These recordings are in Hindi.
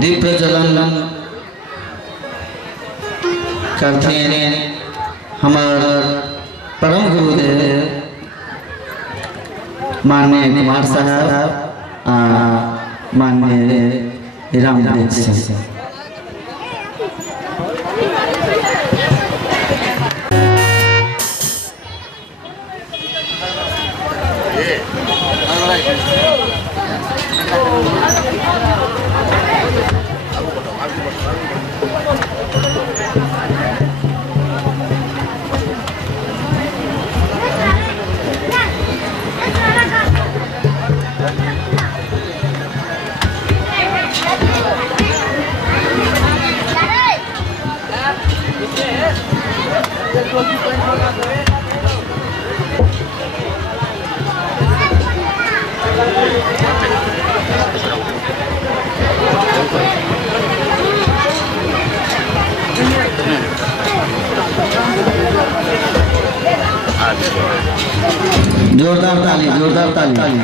दीप प्रज्वलन करते हमार परम गुरुदेव माननीय कुमार साहब माननीय रामदेव सिंह। जोरदार ताली, जोरदार ताली।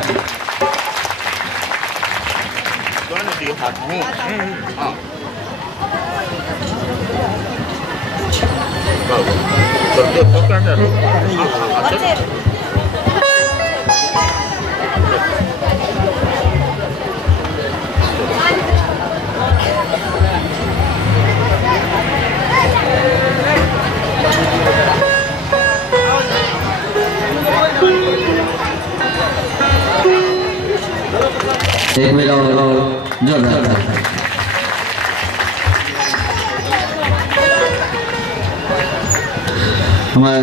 एक मिनट और जोरदार हमारे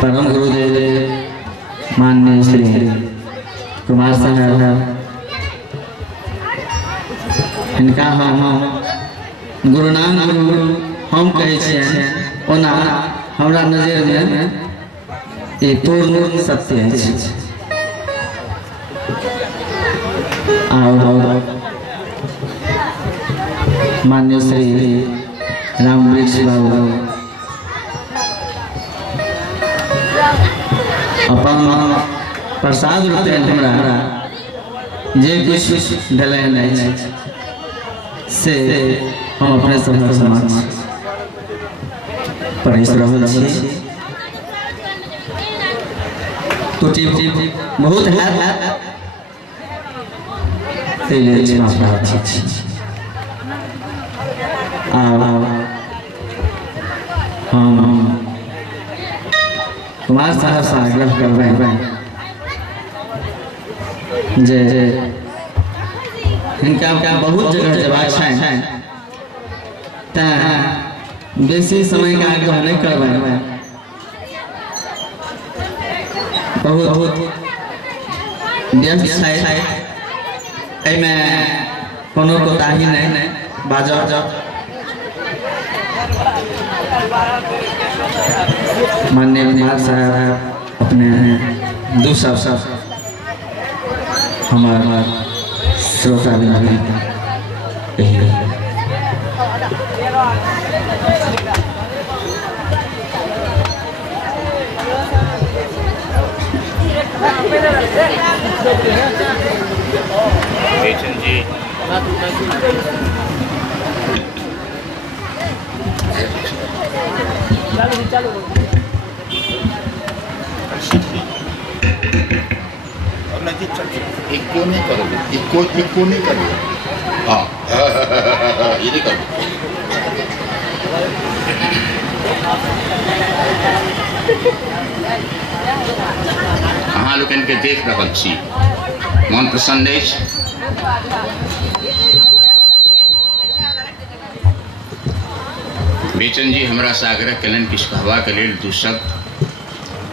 परम गुरुदेव माननीय श्री कुमार साहब इनका हम गुरुनाम गुरु हम कहे छियै ओना हमरा नजर में ये पूर्ण सत्य है। मान्य श्री रामवृक्ष बाबू अपन प्रसाद रूपे हमरा जे कुछ दिले नहीं से हम अपने समाज परिश्रम टूटी बहुत है हम कुमार साहब से आग्रह कर रहे हैं जे इनका बहुत जगह जवाब है बेसी समय का आग्रह नहीं कर रहे हैं। बहुत व्यस्त है कोनो कोताही नहीं बाजा माननीय कुमार साहब अपने दो शब्द हमारा श्रोता जी चालू इको नहीं करोगे, इको नहीं करोगे। हाँ ये नहीं करोगे। अहाँ लोग इनके देख रहल छी, मन प्रसन्न अछि। बेचन जी हमरा से आग्रह कलन किछ कहवा के लेल दू शब्द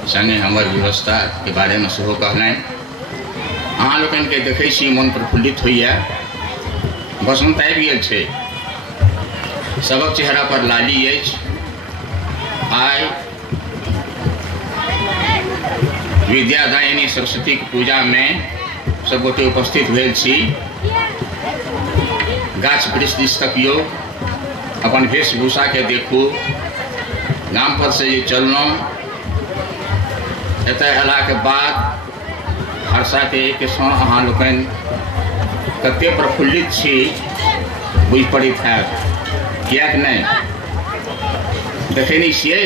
संगे हमर व्यवस्था के बारे में सेहो कहलनि। अहाँ लोग इनके देखे छी मन प्रफुल्लित होइया, बसंत आबि गेल छै, सबक चेहरा पर लाली अछि। आइ विद्यादायिनी सरस्वती के पूजा में सब गोटे उपस्थित भेल छी। गाछ वृक्ष दिस तकियो, अपन वेशभूषा के देखू, गाम पर से जे चललहुँ, एतय अयला के बाद हर्षा के सो अहाँ लोकनि कते प्रफुल्लित छी बुझि पड़ैत हैत, किएक नहि देखे नहीं छियै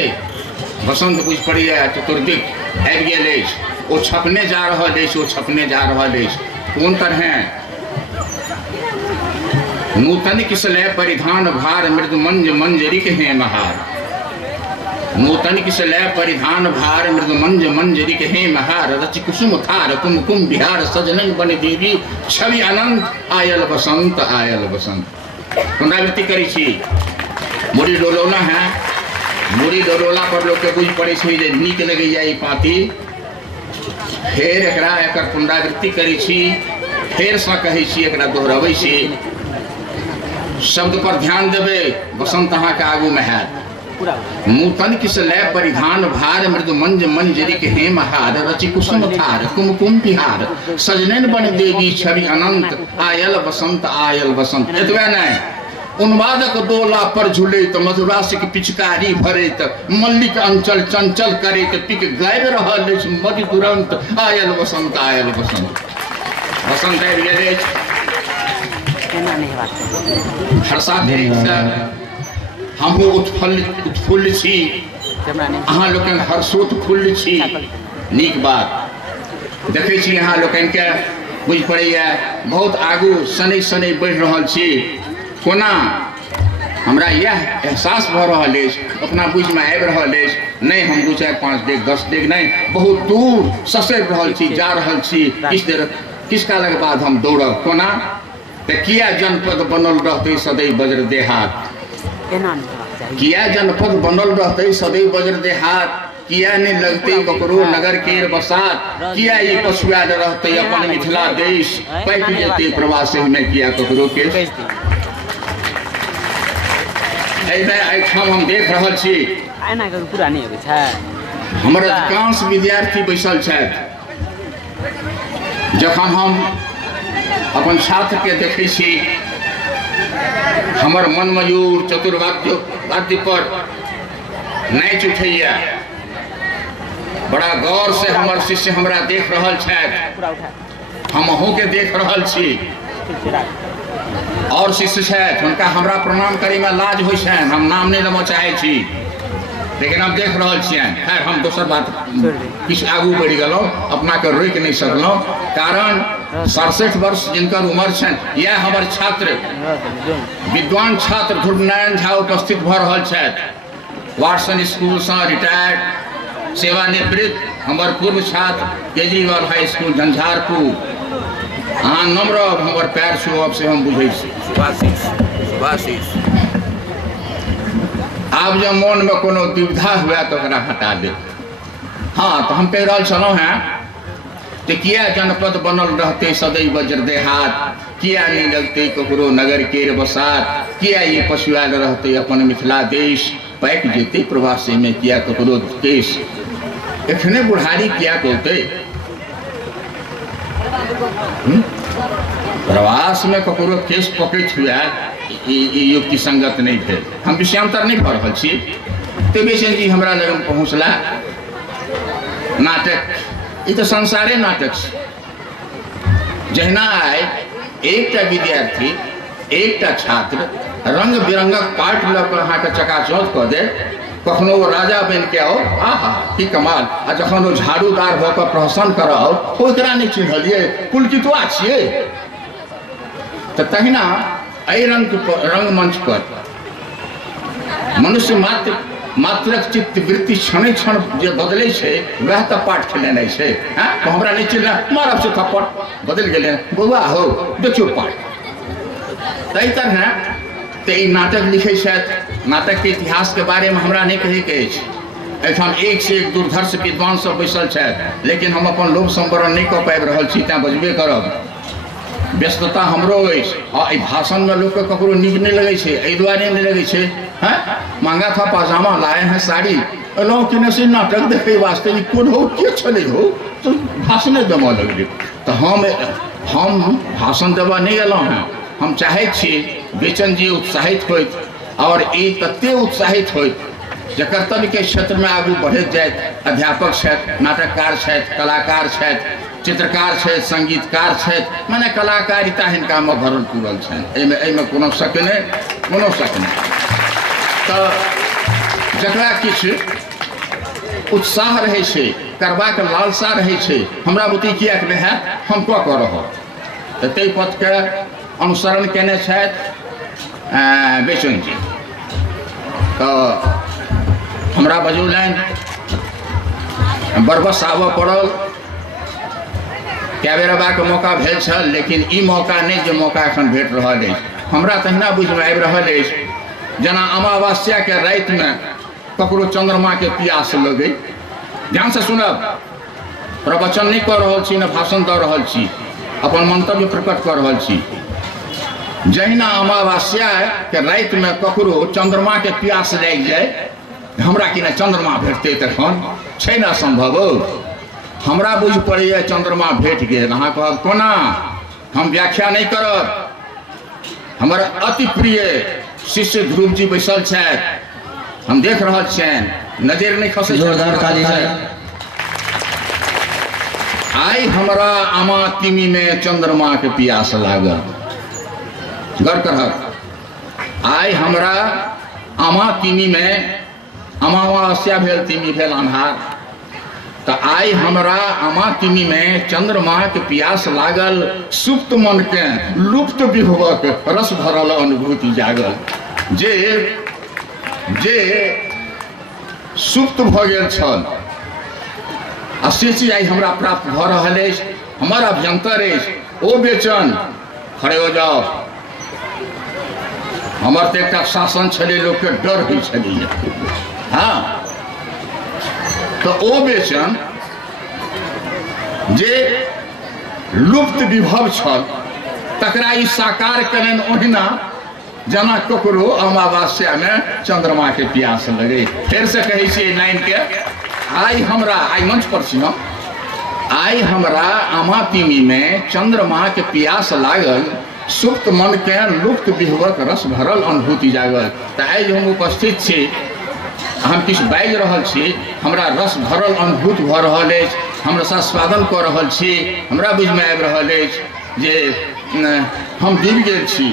बसंत बुझि पड़ैए चतुर्दिक आबि गेल अछि, ओ छपने जा रहल अछि, ओ छपने जा रहल अछि। कोन तरह नूतन किसलय परिधान भार मृदु मंज मंजरी के हैं महार, नूतन किसलय परिधान भार मृदु मंज मंजरी के हैं महार, रच कुसुम थार कुमकुम बिहार सजनन बन देवी छवि अनंत आयल बसंत आयल बसंत। पुनरावृत्ति करी छी, मुड़ी डोलौना है, मुड़ी डोलौला पर लोग के बुझ पड़े जे नीक लगैया ई पाती, फेर एकरा एकर पुनरावृत्ति करी छी, फेर सँ कहै छी, एकरा दोहराबै छी। शब्द पर ध्यान देवे, बसंत अहाँ के आगू में है। नूतन किसलय परिधान भार मृदु मंज मंजरी के हेम हार, रचि कुसुम थार कुमकुम बिहार सजनन बन देवी छवि अनंत आयल बसंत आयल बसंत। एतबे नहीं, उन्मादक डोला पर झूले तो मधुरासिक पिचकारी भरे तो मल्लिक अंचल चंचल करे तो पिक गायब रहल मधु तुरंत आयल बसंत आयल बसंत। बसंत आबि गेल हर्षा हमहूँ उत्फुल्ल छी, अहाँ लोकनि हर्षोत्फुल्ल छी, नीक बात। देखै छी अहाँ लोकनि के बुझि पड़ैए बहुत आगू शनै शनै बढ़ि रहल छी। कोना हमरा यह एहसास भऽ रहल अछि, अपना बुझिमे आबि रहल अछि, नहीं हम 2 4 5 डेग 10 डेग नहीं, बहुत दूर ससरि रहल छी, जा रहल छी। किस कालक बाद हम दौड़ब कोना, तऽ किया जनपद बनल रहतै सदैव वज्र देहात, किया जनपद बनल रहते सदैव वज्र देहात, किया नहीं लगते ककरो नगर केर बसात, किया ये पछुआल रहते अपन मिथिला देश, पैक जेते प्रवासी में किया ककरो के। हम देख रहल छी हमर अधिकांश विद्यार्थी बैसल छथि, जखन हम अपन छात्र के देखै छी हमर मन मयूर चतुर्वाद्य पर नाचि उठैया। बड़ा गौर से हमर शिष्य हमरा देख रहल छथि, हम अहूँ के देख रहल छी। और शिष्य छथि हुनका हमरा प्रणाम करे में लाज होइ छनि, हम नाम नहीं लेबऽ चाहे छी, लेकिन हम देख रहल छियनि। खैर हम दोसर बात किछु आगू बढ़ि गेलहुँ, अपना के रोकि नहीं सकलहुँ, कारण 67 वर्ष जिनकर उम्र छनि। यह हमर छात्र विद्वान छात्र ध्रुवनारायण झा उपस्थित भऽ रहल छथि, वाटसन स्कूल से रिटायर्ड सेवानिवृत्त हमर पूर्व छात्र केजरीवाल हाई स्कूल झंझारपुर। अहाँ नम्र हमर पैर छुअब से हम बुझै छी। सुभाषिष आब जब मन में कोनो दुविधा हुआ तो ओकरा हटा दे। हाँ तो हम कह रहा छलौं हैं कि किया जनपद बनल रहते सदैव वज्र देहात, किया नहीं लगते ककरो नगर केर बसात, किया ये पछुआल रहते अपन मिथिला देश, पैक जेते प्रवासी में किया ककरो देश। एखने बुढ़ारी किया कहते प्रवास में ककरो केस पकड़ हुआ, युक्ति संगत नहीं थे। हम विषयांतर नहीं पढ़ रहा छी। तो बेसन जी हमरा लगन पहुँचला, नाटक ये तो संसारे नाटक जहिना आए एकटा विद्यार्थी एकटा छात्र रंग बिरंगक पाठ लऽ कऽ अहाँके चकाचौंध कऽ दे, कखनो वो राजा बन के आओ, आहा की कमाल, आ जखन वो झाड़ूदार भऽ कऽ प्रहसन कराओ ओकरा नहीं चिन्हलिए, पुलकितवा छियै। तो तहिना एहि रंगमंच पर मनुष्य मात्रक चित्त वृत्ति क्षण क्षण जे बदले छे, वह तो पाठ खेलेनाइ छे। तो हमरा नहीं चिन्हला, मारब से थप्पड़, बदल गेले, बौआ हो देखियो पाठ। तै तरह तो नाटक लिखे छथि, नाटक के इतिहास के बारे में हमरा नहीं कहे के अछि। एहिठाम एक से एक दुर्धर्ष विद्वान सब बैसल छथि, लेकिन हम अपन लोभ संवरण नहीं कऽ पाबि रहल छी, तें बजबे करब। व्यस्तता हमरो अछि, आ भाषण में लोग के ककरो नीक नहीं लगे छे, एहि दुआरे नहीं लगे छे। हैं मांगा था पाजामा, लाए हैं साड़ी, एलहुँ कि नहीं से नाटक देखे वास्ते, कोन हो के छले हो, तो भाषणे देबऽ लगले। तो हम भाषण देबऽ नहीं एलहुँ हैं, हम चाहे छी बेचन जी उत्साहित होइत, और ई तते उत्साहित होइत जे कर्तव्य के क्षेत्र में आगू बढ़ैत जाए। अध्यापक छथि, नाटककार छथि, कलाकार छथि, चित्रकार छथि, संगीतकार छथि, माने कलाकारिता हिनकामे भरल पूरल छनि। एहिमे कोनो शक नहि। तऽ जकरा किछु उत्साह रहै छै, करबाक लालसा रहै छै, हमरा बुते किएक नहि हैत, हम कऽ रहब। तऽ ताहि पथके अनुसरण केने छथि बेचन जी। तऽ हमरा बजौलनि, बरबस आबऽ पड़ल। कए बेर अयबाक मौका भेल छल, लेकिन ई मौका नहि जे मौका एखन भेट रहल अछि। हमरा तहिना बुझिमे आबि रहल अछि जेना अमावस्याके रातिमे ककरो चंद्रमाके प्यास लगै। ध्यानसँ सुनब, प्रवचन नहि कऽ रहल छी, ने भाषण दऽ रहल छी, अपन मंतव्य प्रकट कऽ रहल छी। जहिना अमावस्याके रातिमे ककरो चंद्रमाके प्यास लागि जाय, हमरा कि ने चंद्रमा भेटतै तखन छै ने असंभव। हमरा बुझ पड़ैए चंद्रमा भेट गेल। अहाँ कहब कोना? हम व्याख्या नहीं करब। हमर अति प्रिय शिष्य ध्रुव जी बैसल छथि, हम देख रहल छियनि, नजर नहीं खसे। आई हमरा आमा तिमी में चंद्रमा के प्यास लागल। गौर करब, आई हमरा आमा तिमी में, अमावस्या भेल, तिमी भेल अन्हार, तो आई हमरा आमा तिमी में चंद्रमा के प्यास लागल। सुप्त मन के लुप्त विभवक रस भरल अनुभूति जागल। जे सुप्त भ गेल छल, आ से चीज आई हमरा प्राप्त भ रहल अछि। हमर अभ्यंतर अछि, ओ बेचन खड़े हो जाओ। हमर तो एक शासन छलै, लोक के डर होइ छलै। हाँ, तो ओ बेचन जे लुप्त विभव छल, तकरा ई साकार करेन ओहिना जना ककरो अमावस्या में चंद्रमा के प्यास लगे। फिर से कहे छियै लाइन के, आई हमरा, आई मंच पर छी हम, आई हमरा आमा तिमी में चंद्रमा के प्यास लागल। सुप्त मन के लुप्त विभवक रस भरल अनुभूति जागल। तो आई जो हम उपस्थित छी, हम किछु बाजि रहल छी, हमरा रस भरल अनुभूत भ रहल अछि, हम रसास्वादन कऽ रहल छी। हमरा बुझिमे आबि रहल अछि जे हम डूबि गेल छी।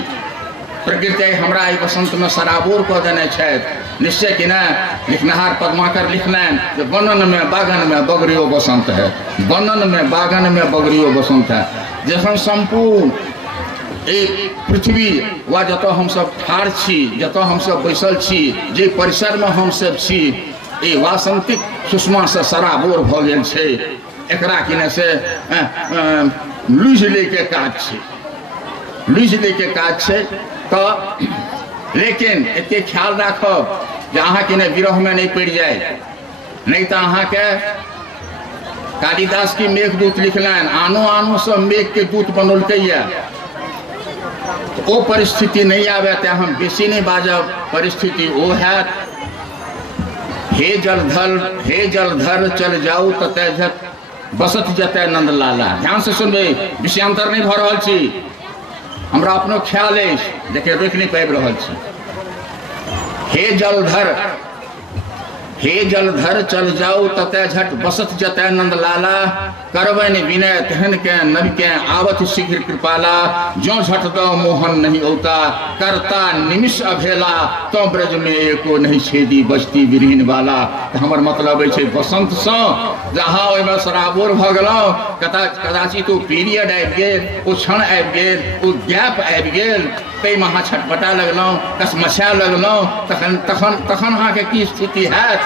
प्रकृति हमरा एहि बसंतमे सराबोर कऽ देने छथि। निश्चय कि न, लिखनहार पद्माकर लिखलनि जे बनन में बागन में बगरियो बसंत है, बनन में बागन में बगरियो बसंत है। जखन संपूर्ण एक पृथ्वी वा जतऽ हमसब ठाढ़ छी, जतऽ हमसब बैसल छी, जे परिसर में हमसब छी, ई वासंतिक सुषमा से सराबोर भ गेल छै। एकरा किने से लूझि लै के काज छै, लूझि लै के काज छै। तऽ लेकिन एते ख्याल राखब जे अहाँ किने विरह में नहीं पड़ि जाए, नहीं तो अहाँ के कालिदास की मेघदूत लिखलनि, आनो आनो सब मेघ के दूत बनौलकैया। ओ परिस्थिति नहीं आवे ते हम बेसी नहीं बाजब। परिस्थिति ओ हैत, हे जलधर चल जाऊ ततै झट बसत जतै नंद लाला। ध्यान से सुनबे, विषयांतर नहीं भ रहल छी, हमरा अपनो ख्याल अछि, देखे रोक नहीं पाबि रहल छी। हे जलधर चल जाऊ ततै झट बसत जतै नंद लाला। करबनि विनय तेहन के नभ के आवत शीघ्र कृपाला। जो झट दो मोहन नहीं औता, करता निमिष अभेला। तो ब्रज में एको नहीं छेदी बचती विरहीन वाला। तो हमर मतलब है बसंत से जहाँ ओहिमे सराबोर भ गेलहुँ, कदाचित ओ पीरियड आबि गेल, ओ क्षण आबि गेल, ओ गैप आबि गेल, ताहि में अहाँ छटपटा लगलहुँ, कसमछा लगलहुँ। तखन अहाँके की स्थिति हैत?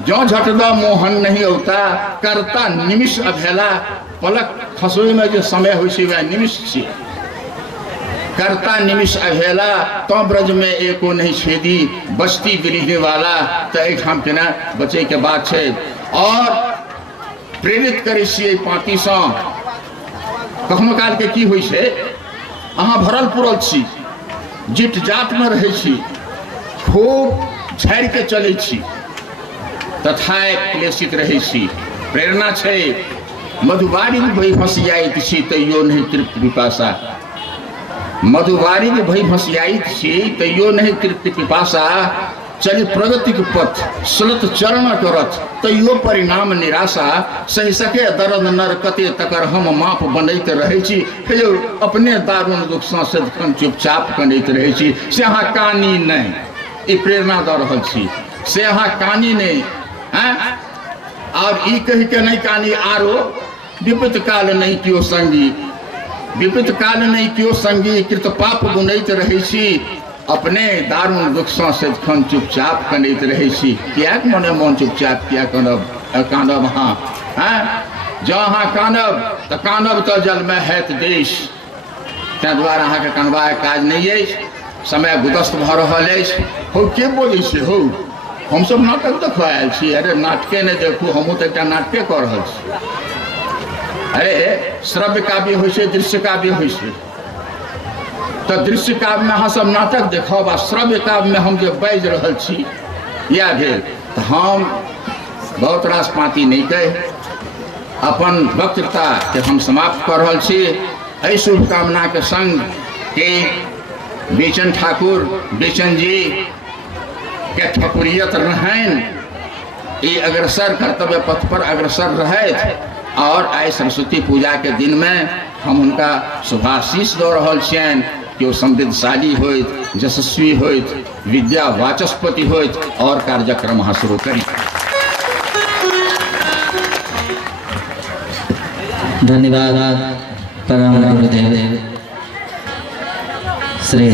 जो झटदा मोहन नहीं होता, करता निमिष अभेला। पलक खसोई में जो समय हो वह निमिष छी। करता निमिष अभेला, तो ब्रज में एको नहीं छेदी बचती विरहने वाला। तो एठाम के ना बचे के बात है। और प्रेरित करे छियै पाँति सँ। कखनो काल के की होइ छै, अहाँ भरल पुरल छी, जिट जात में रहै छी, खूब झाड़ि के चलै छी, तथाय क्लेशित रहै छी। प्रेरणा छै, मधुबारी भई फसियाइत छी तैयो नहीं तृप्त पिपासा। मधुबारी भई फसियाइत छी तैयो नहीं तृप्त पिपासा। चली प्रगति के पथ सलत चरण करत तैयो परिणाम निराशा सही सके दर्द नर कते तकर हम माप बनैत रहै छी हे यौ अपने दारुण दुख सँ सदखन चुपचाप कनैत रहै छी से अहाँ कानी नहीं ई प्रेरणा दऽ रहल छी से अहाँ कानी नहीं हैं और ई कहि के नहीं कानी आरो विपत काल नहीं कियो संगी विपत काल नहीं कियो संगी कृत पाप गुनैत रहै छी अपने दारुण दुख सँ सदखन चुपचाप कनैत रहै छी कियाक मने मन चुपचाप किया कानब हाँ हैं जँ अहाँ कानब तऽ कानब तऽ जल में हैत देश तैं दुआरे अहाँके कानबाक काज नहीं अछि समय गुदस्त भऽ रहल अछि हो के बोलै छै हो हमसब नाटक देखऽ आयल छी अरे नाटके नहि देखू हमहूँ तऽ एकटा नाटके कऽ रहल छी अरे श्रव्य काव्य होइ छै दृश्य काव्य होइ छै तो दृश्य काव्य में अहाँ सब नाटक देखब आ श्रव्य काव्य में हम जे बाजि रहल छी इएह भेल तऽ हम बहुत रास पाँति नहीं कह अपन वक्तृता के हम समाप्त कर रहल छी एहि शुभकामना के संग के बेचन ठाकुर बेचन जी के ठकुरियत रहन ई अग्रसर कर्तव्य पथ पर अग्रसर रहैत और आइ सरस्वती पूजा के दिन में हम उनका शुभाशीष दऽ रहल छियनि कि वो समृद्धशाली होइत यशस्वी होइत विद्या वाचस्पति होइत और कार्यक्रम अहाँ शुरू करी। धन्यवाद परम गुरुदेव श्री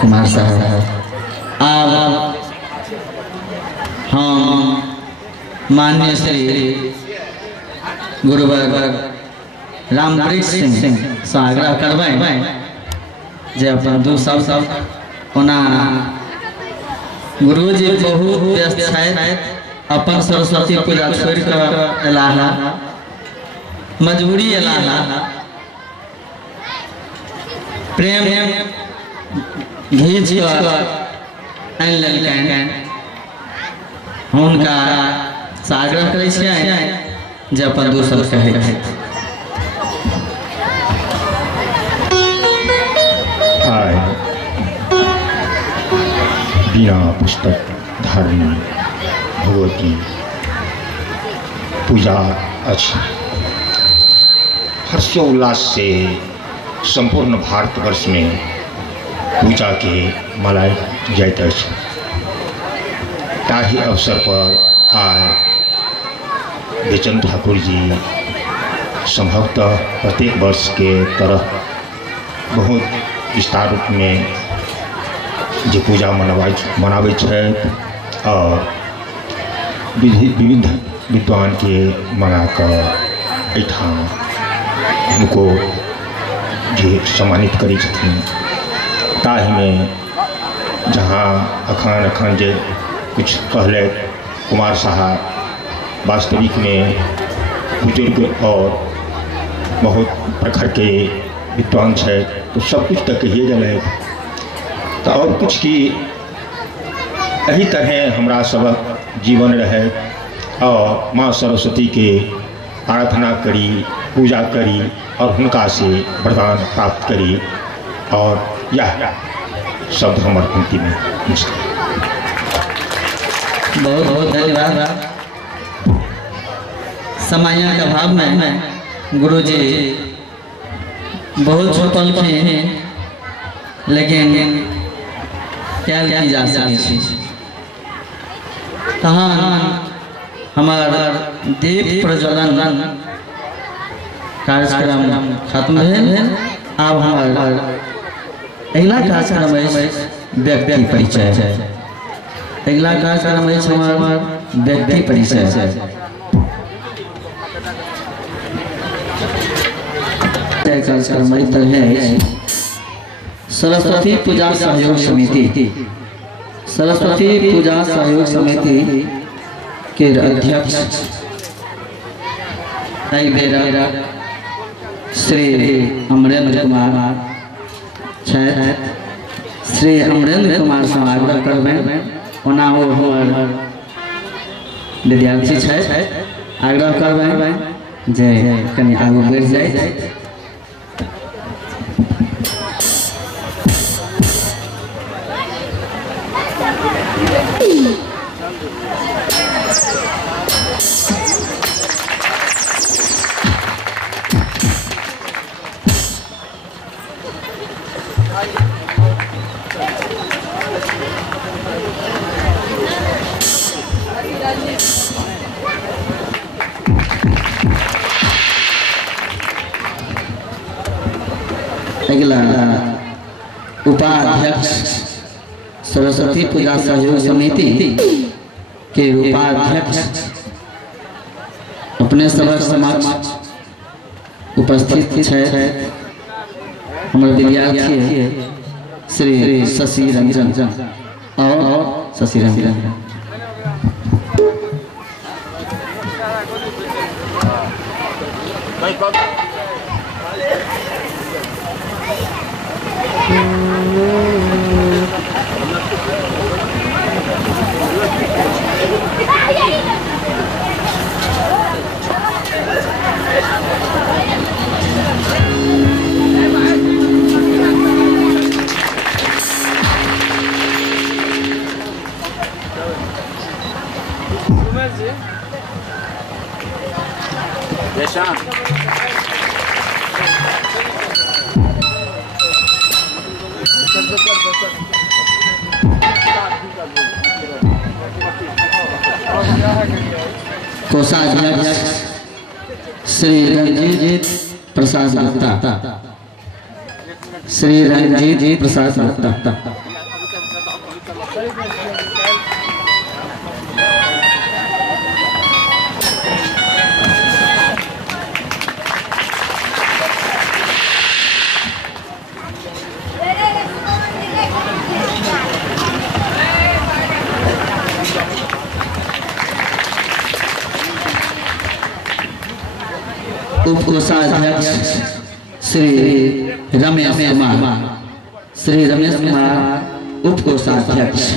कुमार साहब। अब हम माननीय श्री गुरुवर रामकृष्ण सिंह से आग्रह करबै जे अपन दू शब्द ओना गुरुजी बहुत व्यस्त छथि अपन सरस्वती पूजा छोड़ कऽ एलाह मजबूरी एलाह प्रेम घीच कऽ आनि लेलकनि हुनका से आग्रह करै छियनि जे अपन दू शब्द कहै बिना पुस्तक धारणी भगवती पूजा अछि हर्षोल्लास से संपूर्ण भारतवर्ष में पूजा के मनायल जाइत अछि। ताहि अवसर पर आइ बेचन ठाकुर जी संभवतः प्रत्येक वर्ष के तरह बहुत विस्तार रूप में जो पूजा मनाबै छथि और विविध विद्वान के मंगा कर एठाम उनको जे सम्मानित करै छथिन ताहि में जहाँ अखन जे कुछ कहले कुमार साहब वास्तविक में बुजुर्ग और बहुत प्रखर के विद्वान है तो सब कुछ तो कहिए गए तो और कुछ की यही तरह हमरा सबक जीवन रहे और माँ सरस्वती के आराधना करी पूजा करी और उनका से वरदान प्राप्त करी और यह शब्द हमारे पंक्ति में बहुत बहुत धन्यवाद। समय के अभाव में गुरुजी बहुत छुपल हैं लेकिन क्या की जा सके तहन हमार दीप प्रज्वलन कार्यक्रम खत्म भेल। अब हमार अगला कार्यक्रम व्यक्ति परिचय अगला कार्यक्रम हमार व्यक्ति परिचय कार्यक्रम है सरस्वती पूजा सहयोग समिति। सरस्वती पूजा सहयोग समिति के अध्यक्ष बेरा श्री अमरेंद्र कुमार श्री अमरेंद्र कुमार से आग्रह करबे ओना हो हमर विद्यार्थी आग्रह करबे जे कनी आगू बढ़ जाए। अगला उपाध्यक्ष सरस्वती पूजा सहयोग समिति के उपाध्यक्ष अपने सभा समक्ष उपस्थित है हमारे विद्यार्थी श्री शशि रंजन और शशि रंजन कोषाध्यक्ष श्री रंजीत प्रसाद दत्ता श्री रंजीत प्रसाद दत्ता उपकोषाध्यक्ष श्री रमेश कुमार उपकोषाध्यक्ष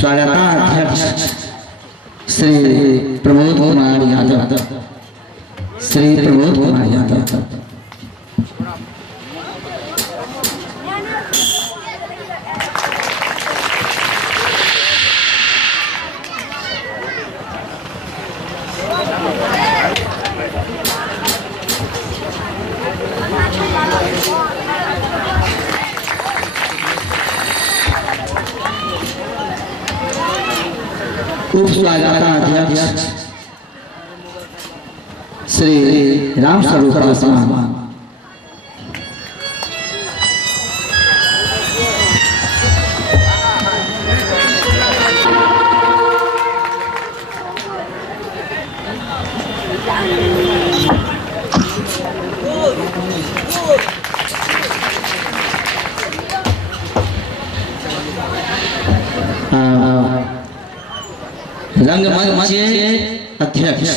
स्वागताध्यक्ष श्री प्रमोद कुमार यादव श्री प्रमोद कुमार यादव उप स्वागताध्यक्ष श्री राम स्वरूप पासवान रंगमंच अध्यक्ष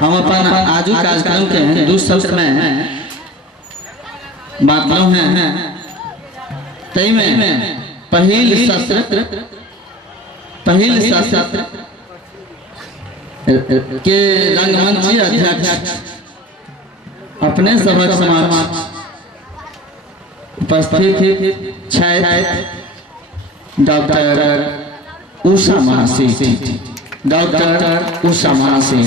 हम अपन आजू कार्यक्रम के दू सत्र में बातलों हैं तई में पहिल सत्र के रंगमंच अध्यक्ष अपने सभा समाज उपस्थित डॉक्टर उषा महासी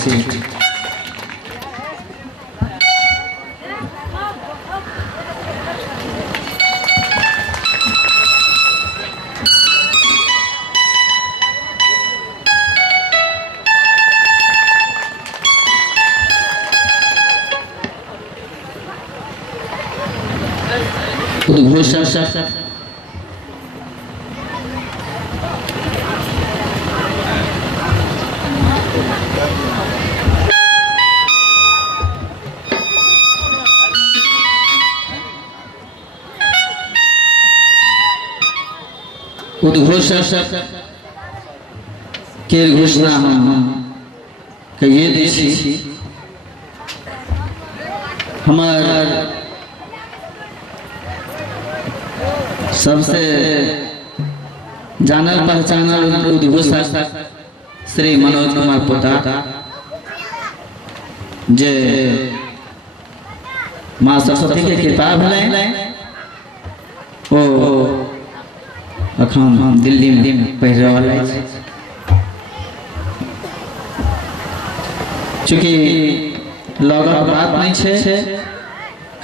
उद्घोषणा के घोषणा कहिए देसी हमारा सबसे जानल पहचानल उद्घोषक श्री मनोज कुमार पोता जे माँ सरस्वती के कृपा भले ओ अखन दिल्ली में पढ़ रहा है। चूँकि लगक बात नहीं है,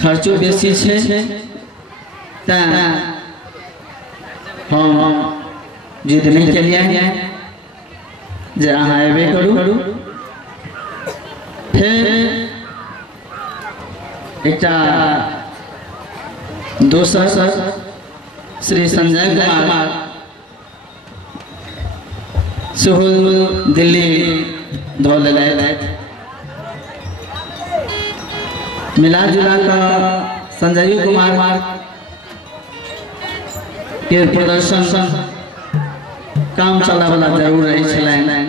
खर्चो बेसी है, हम जिद नहीं केलिए जे अहाँ अयबे करू। फिर एक दोसर श्री संजय कुमार सेहो दिल्ली धो लेलथि। मिला जुला कर संजय कुमार के प्रदर्शन काम चला वाला जरूर रही छलनि।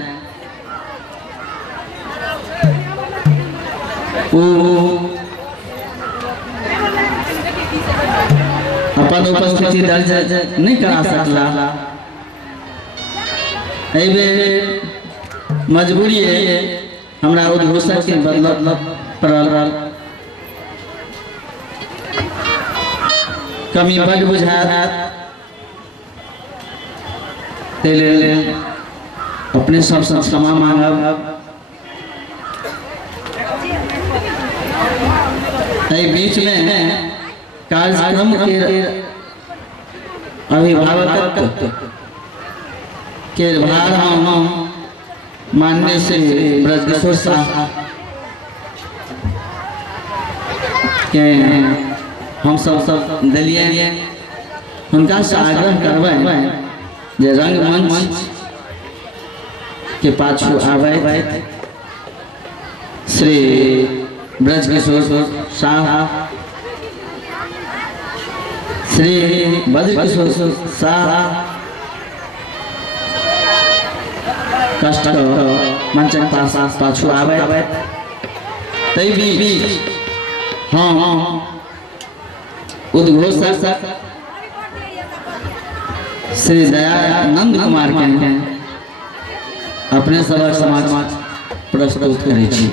अपन उपस्थिति दर्ज नहीं करा सकला। मजबूरी है हमरा उद्घोषक के बदल पड़ल। कमी बड़ बुझात अपने सबसे क्षमा मांगब। बीच में कार्यक्रम के अभिभावक के भार हम मानने से ब्रजकिशोर शाह के हम सब दिलिए। उनका से आग्रह करबै जे रंगमंच के पाछू आबै श्री ब्रजकिशोर शाह, श्री ब्रजकिशोर शाह कष्ट मंच पाछू आबै। तै भी हम उद्घोषक श्री दयानंद कुमार के अपने सबक समाज प्रस्तुत करै छी।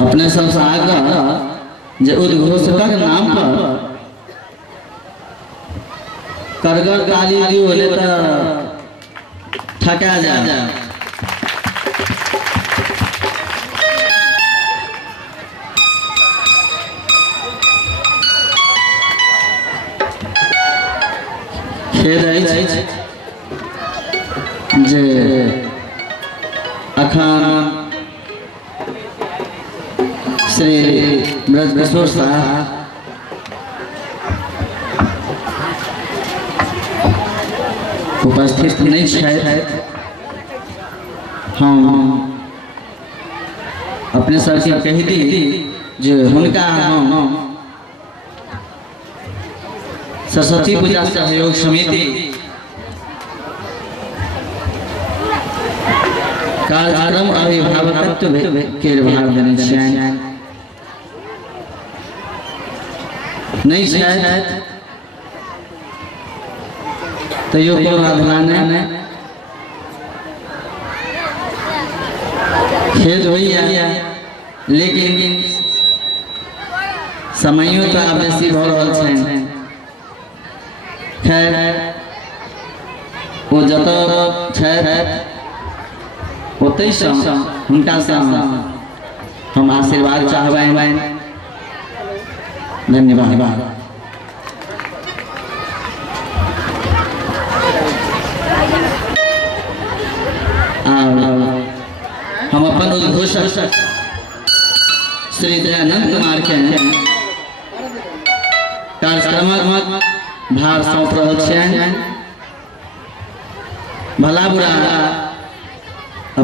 अपने सबसे आग्रह जे उद्घोषक नाम पर करगर गाली दी होले तो ठका जा। खेद अछि जे अखन श्री ब्रजकिशोर शाह उपस्थित नहीं छथि। हम अपने सबके कहि दी जे हुनका हम सरस्वती पूजा सहयोग समिति कार्यक्रम अभिभावकत्व के भाग देने छियनि। नहीं छथि तैयो कोनो आधाने खेद होइया, लेकिन समयो तो आब बेसी भऽ रहल छनि। खैर ओ जतऽ छथि ओतै सँ हुनका सँ हम आशीर्वाद चाहबनि। धन्यवाद। हम अपन उद्घोषक श्री दयानंद कुमार के कार्यक्रमक भार सौंप रहल छियनि। भला बुरा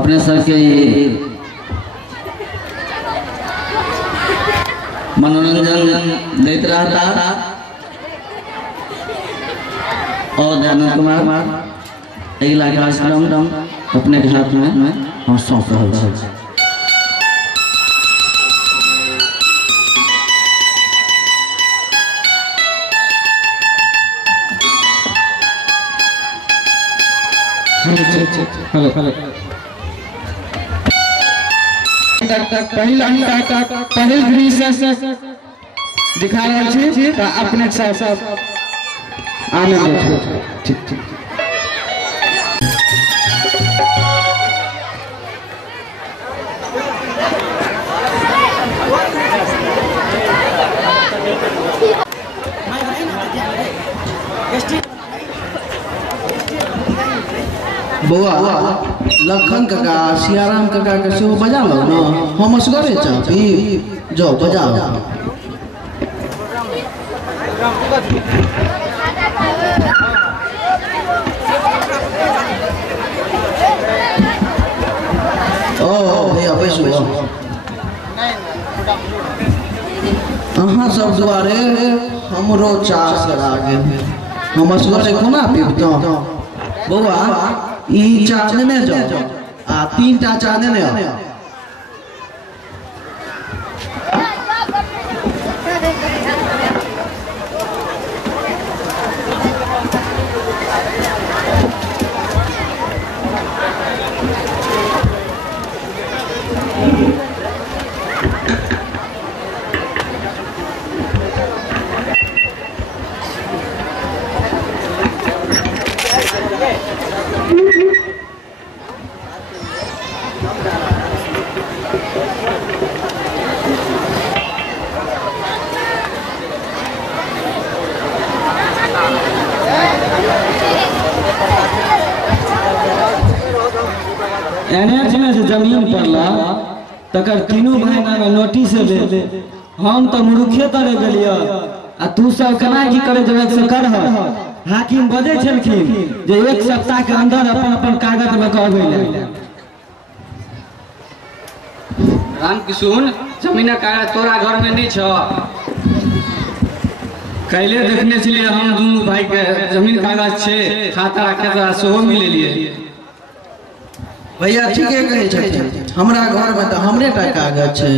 अपने सबके मनोरंजन देते रहता और दयानंद कुमार अगला कार्यक्रम अपने के हाथ में हम सौंप रहे हैं। पहल दृश्य दिखा रहा छी तो अपने साथ आनंद ठीक बउआ लखन काका सियाराम काका के सेहो बजा लो ना हम असगरे चाहबी जाओ बजाओ। ओ भैया बैसू अहाँ सब दुआरे हमरो चास करा गेल हम असगरे कोना पीबतौ। बउआ ई चा लेने जाओ आ 3टा चा लेने आओ। एने से जमीन पड़ला तकर तीनों महीना में नोटिस दे हम तो मुरुखे तरह गेलिय आ तू सब केना की करे जब से कर हाकिम बजे छलखिन जे 1 सप्ताह के अंदर अपन अपन कागज में कहबै ले। राम किशोर जमीन कागज तोरा घर में नहीं छ कैले देखने छलिए हम दोनों भाई के जमीन कागज छे खाता केकरा सेहो मिले लिए। भैया ठीके कहै छथिन हमरा घर में तो हमरे टा कागज छै।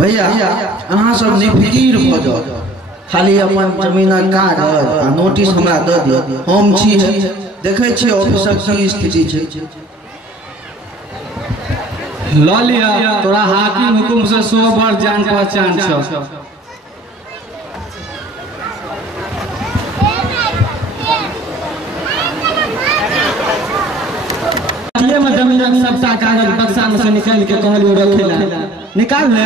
भैया अहाँ सब निफिकीर भ जाओ खाली अपन जमीनक कागज आ नोटिस हमरा दऽ दियौ हम छी देखै छी ऑफिसक की स्थिति छै। ल लिया तोरा हाकिम हुकुम से 100 बार जान पहचान छ। में जमीन सबटा कागज बक्सा में से निकाल के कहलियो रखे ला निकाल ले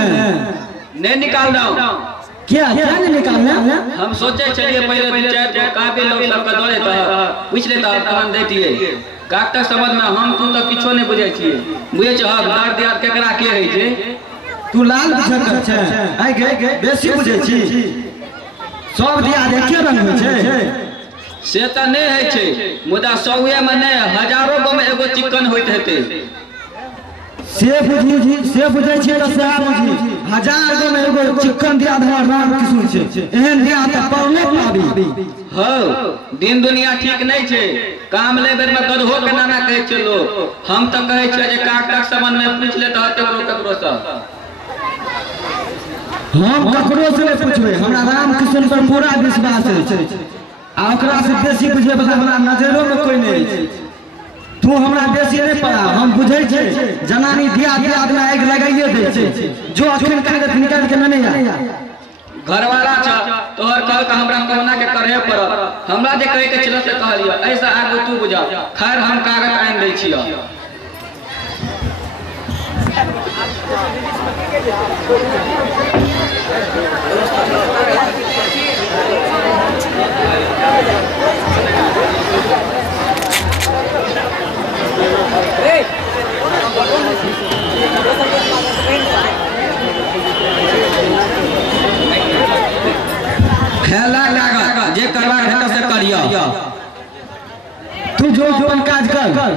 नहीं निकाल दो क्या नहीं निकालना। हम सोचे चलिए पहले 2-4 काफी लोग सब का दौड़े था पूछ लेता कान देतिए काकता समझ में हम तू तो किछो नहीं बुझे छिए बुझे छ लाल दियाद केकरा के है छै तू लाल बुझल छै आइ गे बेसी बुझे छी सब दियाद एके रंग में छै से तो नहीं है छै मुदा 100 में नहीं हजारों गो में एगो चिकन होइत हेते से बुझे छी तो से बुझी 1000 गो में एगो चिकन दिया धर राम किशोर छै एहन दिया त पौने पाबी हो दिन दुनिया ठीक नहीं छै काम ले बेर में गधो के नाना कहै छै लोग हम तो कहै छै जे काकक संबंध में पूछ ले त ककरो से हम ककरो से नहीं पूछबे हमरा राम किशोर पर पूरा विश्वास छै आ ओकरा से बेसी बुझे बला हमरा नजरो में कोई नहीं छै। तू हमरा बेसी नहीं पड़ा हम बुझे छै जनानी दिया में आग लगाइए दे छै जो अखन कागज निकाल के नहीं आ घरवाला छ तोहर कल का हमरा कहना के करे पर हमरा जे कहे के चलो से कहलियो ऐसा आगू तू बुझा खैर हम कागज आन दै छियो। खेला कागज जे करवा हेत से करियो चक्कर।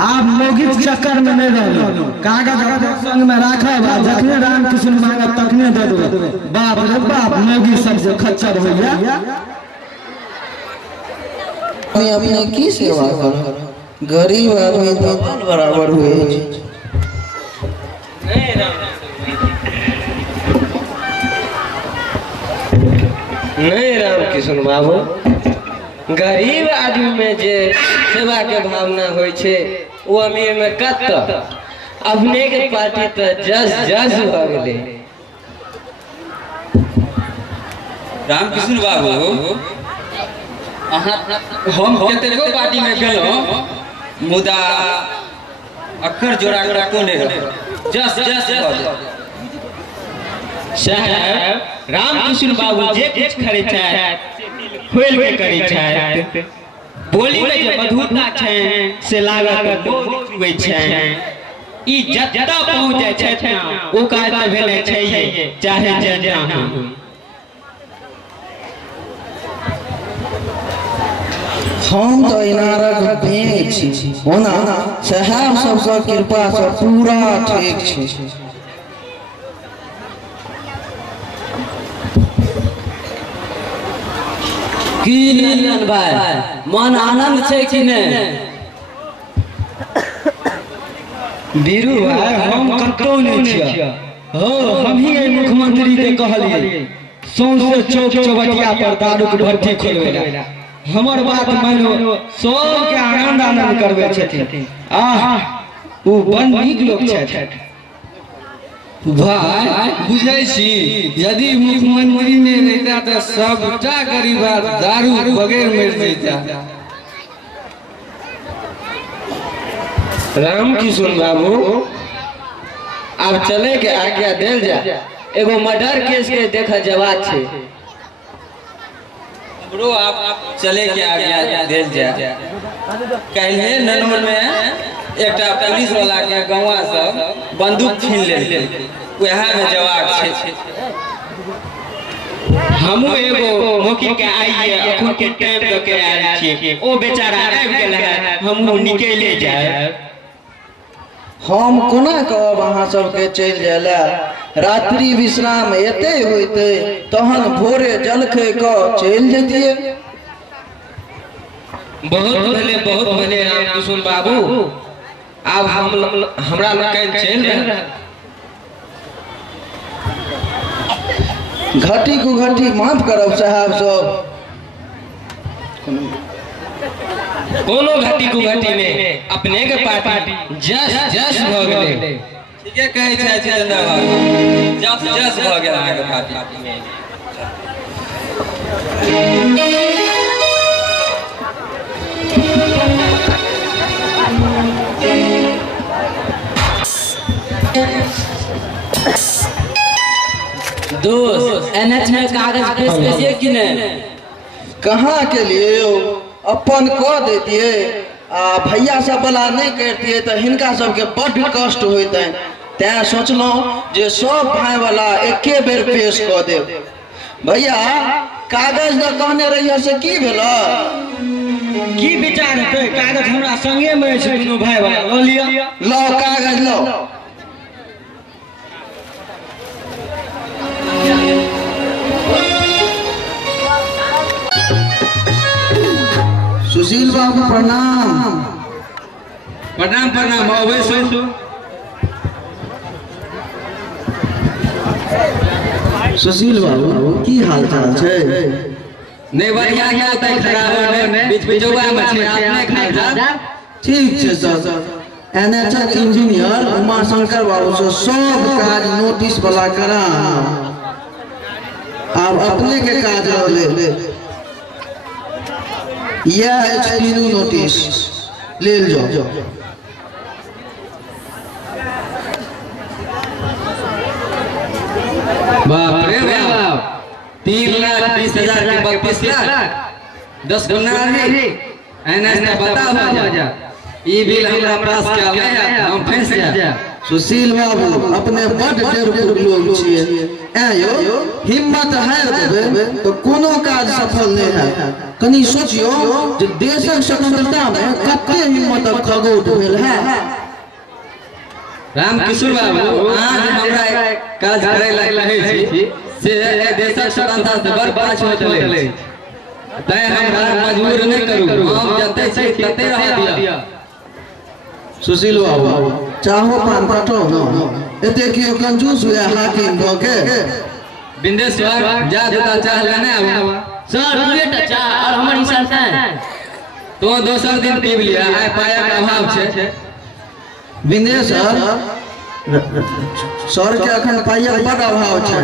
आप मौगिक चक्कर में नहीं रहलो, कागज संग में राखब आ जखने रामकृष्ण मांगब तखने दे देबै। बाप रे बाप, मौगी सब से खच्चर होइया। अपने की सेवा करो, गरीब आदमी तो बराबर हुए। नहीं रामकृष्ण बाबू, गरीब आदमी में जे सेवा के भावना होय छे वो अमीर में कत। अपने के पार्टी तो जस जस हो गेले। रामकृष्ण बाबू, हम कतेको पार्टी में गेलहुँ, मुदा अक्खर जोड़ा के रखो नहीं रहो, जस जस साहब, रामकृष्ण बाबू जे कुछ करे छै खोल के करे छै। बोली में जे मधुरता छै से लागत होय छै। ई जत्ता पहुंच जाय छै ना ओ काज भेले छै, चाहे जेना हो। हम तो इनारक भेंट छी, ओना साहब सबसे कृपा से पूरा ठीक छी। की नंदन भाई, मन आनंद छै कि नहीं? बीरू भाई, हम कतौ नहीं छिया। हो, हम ही मुख्यमंत्री के कहलिए सौंसे चौक चौबटिया पर दारू के भट्टी खोलवेला। हमर बात मानो, सब के आनंद आनंद करबे छथिन। वो बड़ नीक लोग छथि। भाई बुझे छी, यदि मुख्यमंत्री ने रहता तो सबटा गरीब दारू बगैर मर जैता। रामकृष्ण बाबू, अब चले के आज्ञा देल जा। एगो मर्डर केस के देखा जवाब छे। ब्रो, आप चले के आज्ञा देल जा। कल्हे ननौल में एकटा पुलिस वाला के गौवा सब बंदूक छीन लेलकै, वएह में जवाब छै। हमू एगो मौके के आइए, अखन के टाइम द के आयल छियै। ओ बेचारा आबि गेल है, हमू निकले जाए। हम कोना कहब अहाँ सबके चलि जायला। रात्रि विश्राम एते होइते तहन भोरे जलखै क चलि जतिए। बहुत भले रामकृष्ण बाबू। अब हमरा लोकनि चलि रहल। घटी को घटी माफ करब साहब सब। कोनो घटी को घटी में अपने के पार्टी जस जस भ गेले। ठीके कहै छै जितेंद्र बाबू, जस जस भ गेल अहाँके पार्टी में। दोस्त, एनएच में कागज पेश करिए कि नहीं? कहाँ के लिए अपन कह देतिए आ भैया सब वाला नहीं करतिए तो हिनका सबके बड़ कष्ट होते। तैं सोचलहुँ जे सब भाई वाला एके बेर पेश कऽ देब। भैया कागज न कहने रहिए से की भेला? की विचार हेतै? कागज हमरा संगे में छै, दुनू भाई वाला लऽ लिअ। लो कागज लो। सुशील बाबू प्रणाम। प्रणाम प्रणाम। अवश्य सुशील बाबू की हाल चाल छै? नहीं बढ़िया क्या तय खराब होने बीच बीचोबा में छै, आपने खाई जा। ठीक छै sir. NHL engineer Uma Shankar Babu से सब काज नोटिस वाला करा। अब अपने के काज रहले यह एचपीयू नोटिस ले जाओ। बाप रे बाप, 3,20,000 के 32 लाख 10 गुना है। एनएच का बता हो जा। ई बिल हमरा पास के आवे, हम फंस जा। सुशील बाबू अपने बड़ डेरपुर लोग छिए आयो हिम्मत हार देबे तो कोनो काज सफल नहीं है कनी सोचियो जे देशक स्वतंत्रता में कते हिम्मत खगोट भेल है रामकिशोर बाबू आज हमरा काज करे लागल छी से देशक स्वतंत्रता से बड़ पाछ हो चले तै हमरा मजबूर नहीं करू हम जते छी तते रह दिया सुशील बाबू चाहो पान पटो न एते कियो कंजूस हुआ हाकिम भ के बिंदेश्वर जा देता चाह लेने आवा सर बेटा चा और हमर हिसाब से तो दोसर दिन पीब लिया आय पाया के अभाव छे बिंदेश्वर सर के अखन पाया बड़ अभाव छै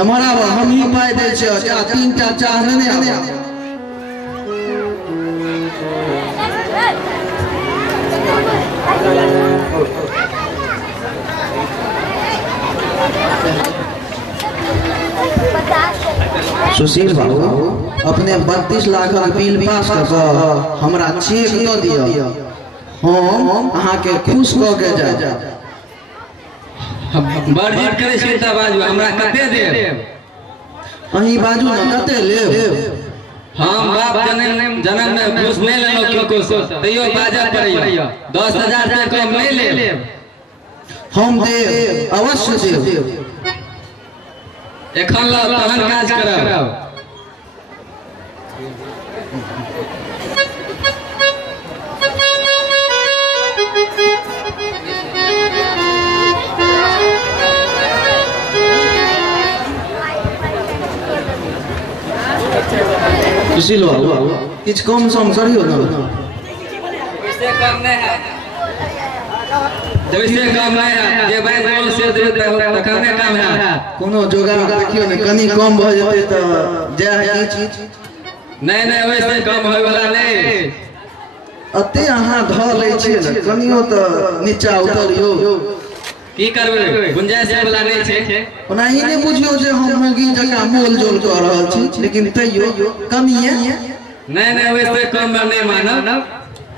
हमारा हम ही पाई दे छै आ तीनटा चाह लेने आवा सुशील बाबू अपने 32 लाख बिल पास कर हमरा चेक दो दियो हम अहाँ के खुश क के जा बड़ जीत करे छी त बाजू हमरा कते देब अही बाजू न कते लेब हम बाप जन्म में घूस नहीं लेलो किनको से तैयो बाजा पड़ैया 10,000 से कम नहीं लेब हम देब अवश्य देब एखन ला तहन काज करब सुशील बाबू किछ कम सम करियो न इससे कम नहीं है जब इससे कम नहीं है जे बैंक बोल से देते हो तखने काम है कोनो जोगाड़ देखियो ने कनी कम भ जेते त जे है की चीज नहीं वैसे कम होय वाला नहीं अते अहाँ ध लै छी न कनियो त नीचा उतरियो की करबे गुंजाइश वाला नहीं छे ओना ई नहीं बुझियो जे हम मोगी जका मोल जोल कर रहल छी लेकिन तैयो कनिए नहीं वैसे कम नहीं मानब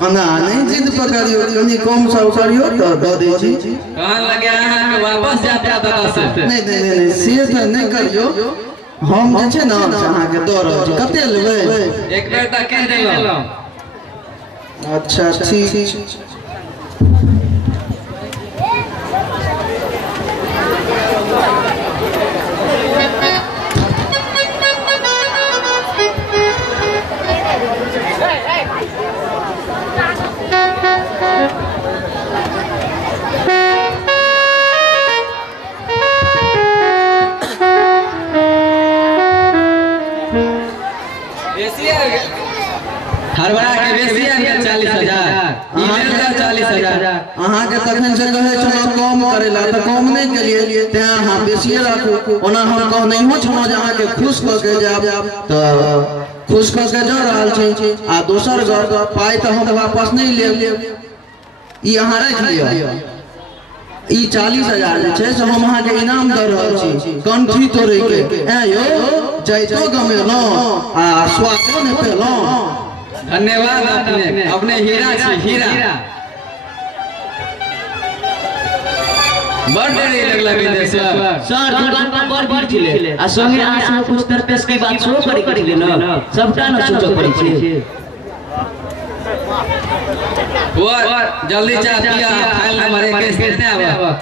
अना नहीं जिद पकड़ियो कनी कम सब करियो त द दे छी कहन लगे अहाँ के वापस जाता दादा से नहीं से त नहीं करियो हम जे छै न अहाँ के द रहल छी कते लेबै एक बेर त कह देलौ अच्छा ठीक हरबरा के बेसी आ 40,000 ईमेल का 40,000 अहाँ के तखन से कहे छलो कम करेला त कम नहीं केलिए ते अहाँ बेसी राखू ओना हम कह नहीं हो छलो जे अहाँ के खुश क के जाब त खुश क के जा रहल छी आ दोसर गप पाई त हम वापस नहीं लेब ई अहाँ राख लियो ई 40,000 जे छै से हम अहाँ के इनाम द रहल छी कंठी तोड़े के ए यो जैतो गमेलो आ स्वादो ने पेलो धन्यवाद अपने हीरा छी हीरा बड़ डरे लगला बिंदेश्वर सर दुकान पर बड़ भीड़ थिले आ संगे आज में कुछ तरपेस की बात शुरू करी ले न सबटा न सोचो पड़ी छी वो जल्दी चाह दिया फाइल नंबर 21 कितने आवा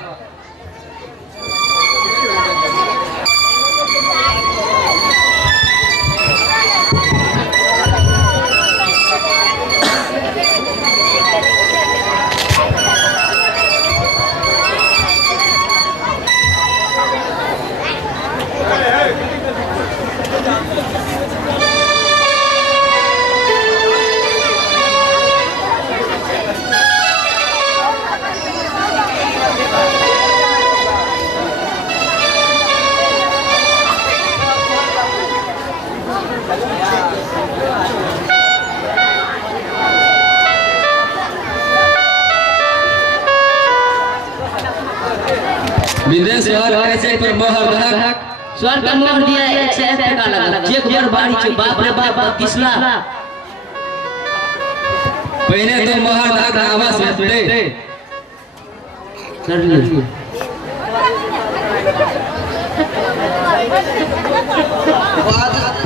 विदेश्वर कैसे पर मोहर धक सर का मोहर दिया 101 टका लगा चेक बड़ बाड़ी छ बाप रे बाप 32 लाख पहले तो मोहर धक आवाज में दे कर ली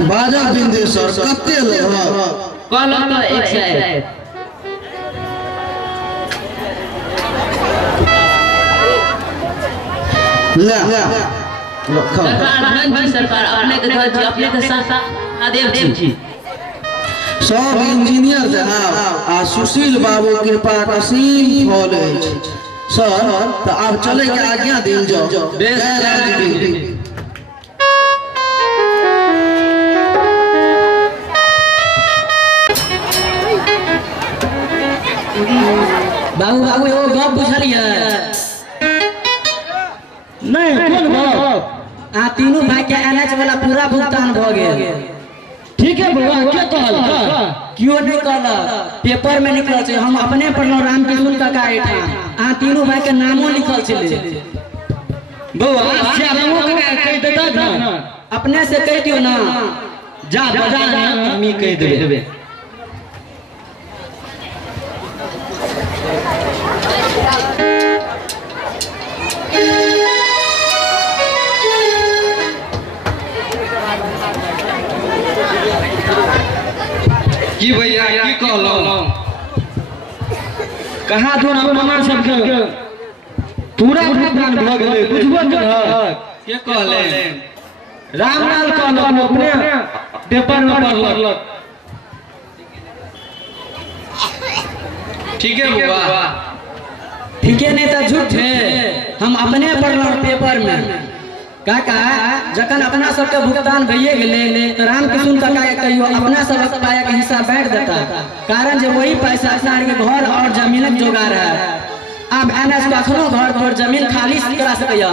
बाजा बिंदेश्वर कते लेबा कल तो एक से ले सरकार अपने के घर जी अपने के साथ आदेव जी सब इंजीनियर जनाब आ सुशील बाबू कृपा असीम फल अछि सर तो आप चले के आज्ञा देल जाओ बाबू बाबू एगो गप बुझलिए नहीं कौन बाप आ तीनों भाई के एनएच वाला पूरा भुगतान भ गेल ठीक है बउआ क्या कहल क्यों नहीं कहल पेपर में निकल छे हम अपने पढ़लो रामकृष्ण काका एठाम आ तीनों भाई के नामो लिखल छले बउआ श्यामो काका कह देता ना अपने से कह दियो ना जा बजा ना हम ही कह देबे की भैया की कहलौ कहाँ तो हमार सबके पूरा भुगतान भ गेलै बुझबो के कहले रामलाल कहलक अपने पेपर में पढ़लक ठीक है बुआ ठीक है नहीं तो झूठ है हम अपने पढ़लो पेपर में काका जखन अपना सबके भुगतान भइए गेले तो रामकृष्ण काका के कहियो अपना सब पाया के हिस्सा बांट देता कारण जे वही पैसा अपना के घर और जमीनक जोगाड़ है अब एनएस कखनो घर और जमीन खाली करा सकैया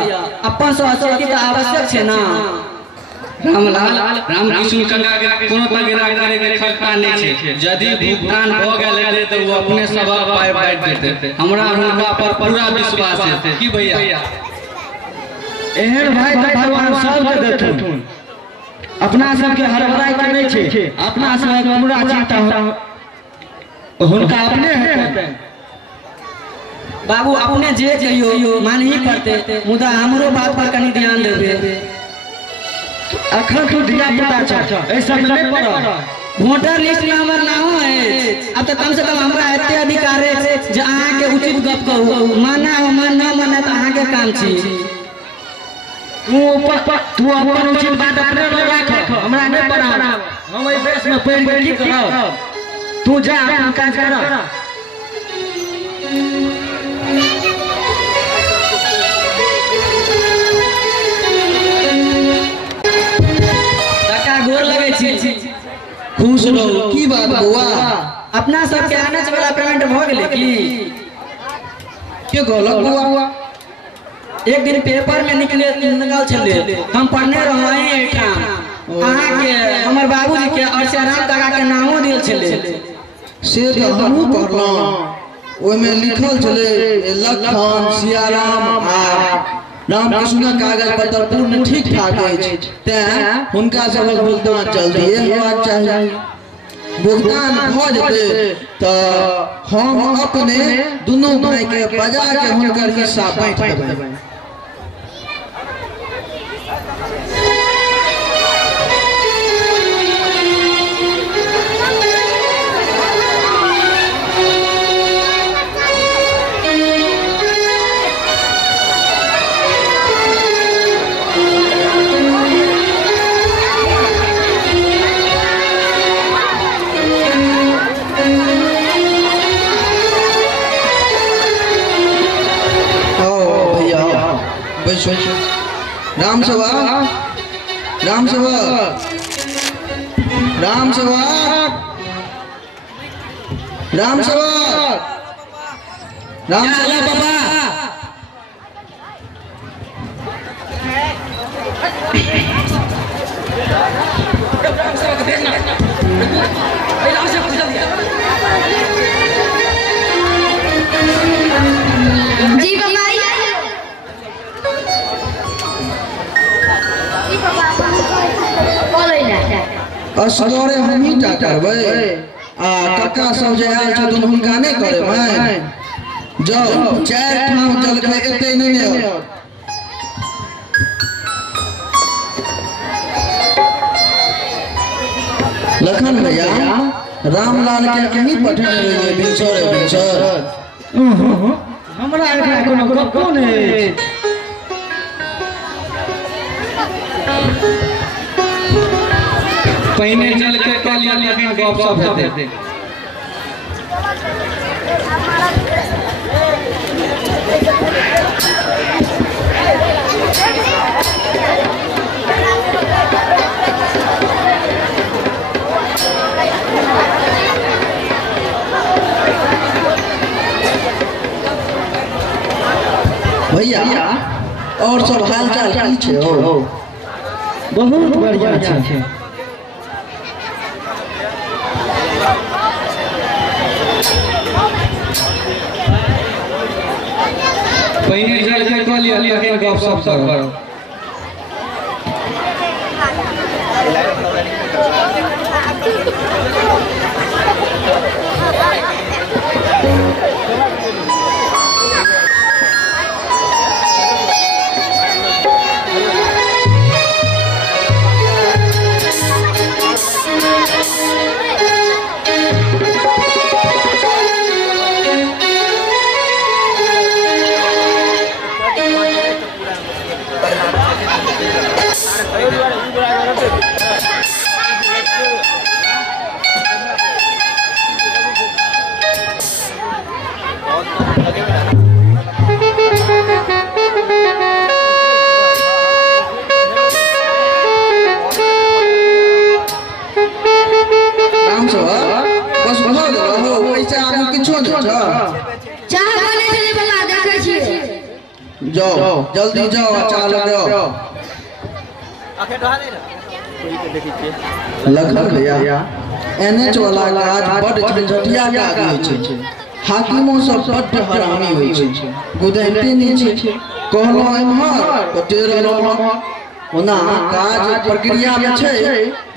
अपन सहयोग तो आवश्यक छै ना रामलाल रामकृष्ण काका के कोनो तगड़ा करे के खर्चा नहीं छै यदि भुगतान भ गेलै तो वो अपने सब पाई बांट देते हमरा हुनका पर पूरा विश्वास है की भैया एहन भाई तो भगवान सब के देथुन अपना सबके हरबराई करने छे अपना सब हमरा चिंता हुनका अपने है बाबू अपने जे कहियो मान ही पड़ते मुदा हमरो बात पर कनी ध्यान देबे अखन तो धिया पुता छ ऐसा नहीं पड़ा वोटर लिस्ट में हमर नाम है अब तो कम से कम हमरा एते अधिकार है जे अहाँ के उचित गप कहू माना हो मान ना माना तो अहाँ के काम छी तू अपन उचित बात अपने राख हमरा नहीं पड़ा हम एहि देश में पढ़ के की करब तू जा अपन काज कर काका गोर लगे छी खुश रहो की बात बउआ अपना सब के आने वाला पेमेंट भ गेले की के कहलक बउआ एक दिन पेपर में निकल चले हम पढ़ने रहे एठाम अहाँ के हमर बाबूजी के और श्याराम काका के नामो दिल चले से तो हमहू पढ़लौ ओय में लिखल चले लखन सियाराम आ रामकृष्ण कागज पत्र पूर्ण ठीक ठाक अछि ते हुनका सब भुगतान जल्दी होबाक चाहिए भुगतान भ जेते तो हम अपने दोनों भाई के बजा के हुनकर हिस्सा बांट देबै राम सेवा राम सेवा राम सेवा राम सेवा राम सेवा बाबा जी बाबा असगरे हम ही टा करबै आ काका सब जे आयल छथुन हुनका नहीं करबै जाओ 4 ठाम चल के एते नहीं हो। लखन भैया रामलाल के कहीं पठन रहिए बिंसर हमरा एकरा कोनो गप्पो नहीं। पहिने चल के कलिया लेकिन गप सब हेते। भैया और सब हाल चाल की छे हो? बहुत बढ़िया छे। पहिने चल के कलिया लेकिन गप सब करो। जाओ जल्दी जाओ चाल जाओ। लखन भैया एनएच वाला काज बड़ झंझटिया काज होय छै। हाकिमो सब बड़ हरामी होय छै, बुझैते नहीं छै। कहलो एम्हर तो टेर लो ओना काज प्रक्रिया में छै।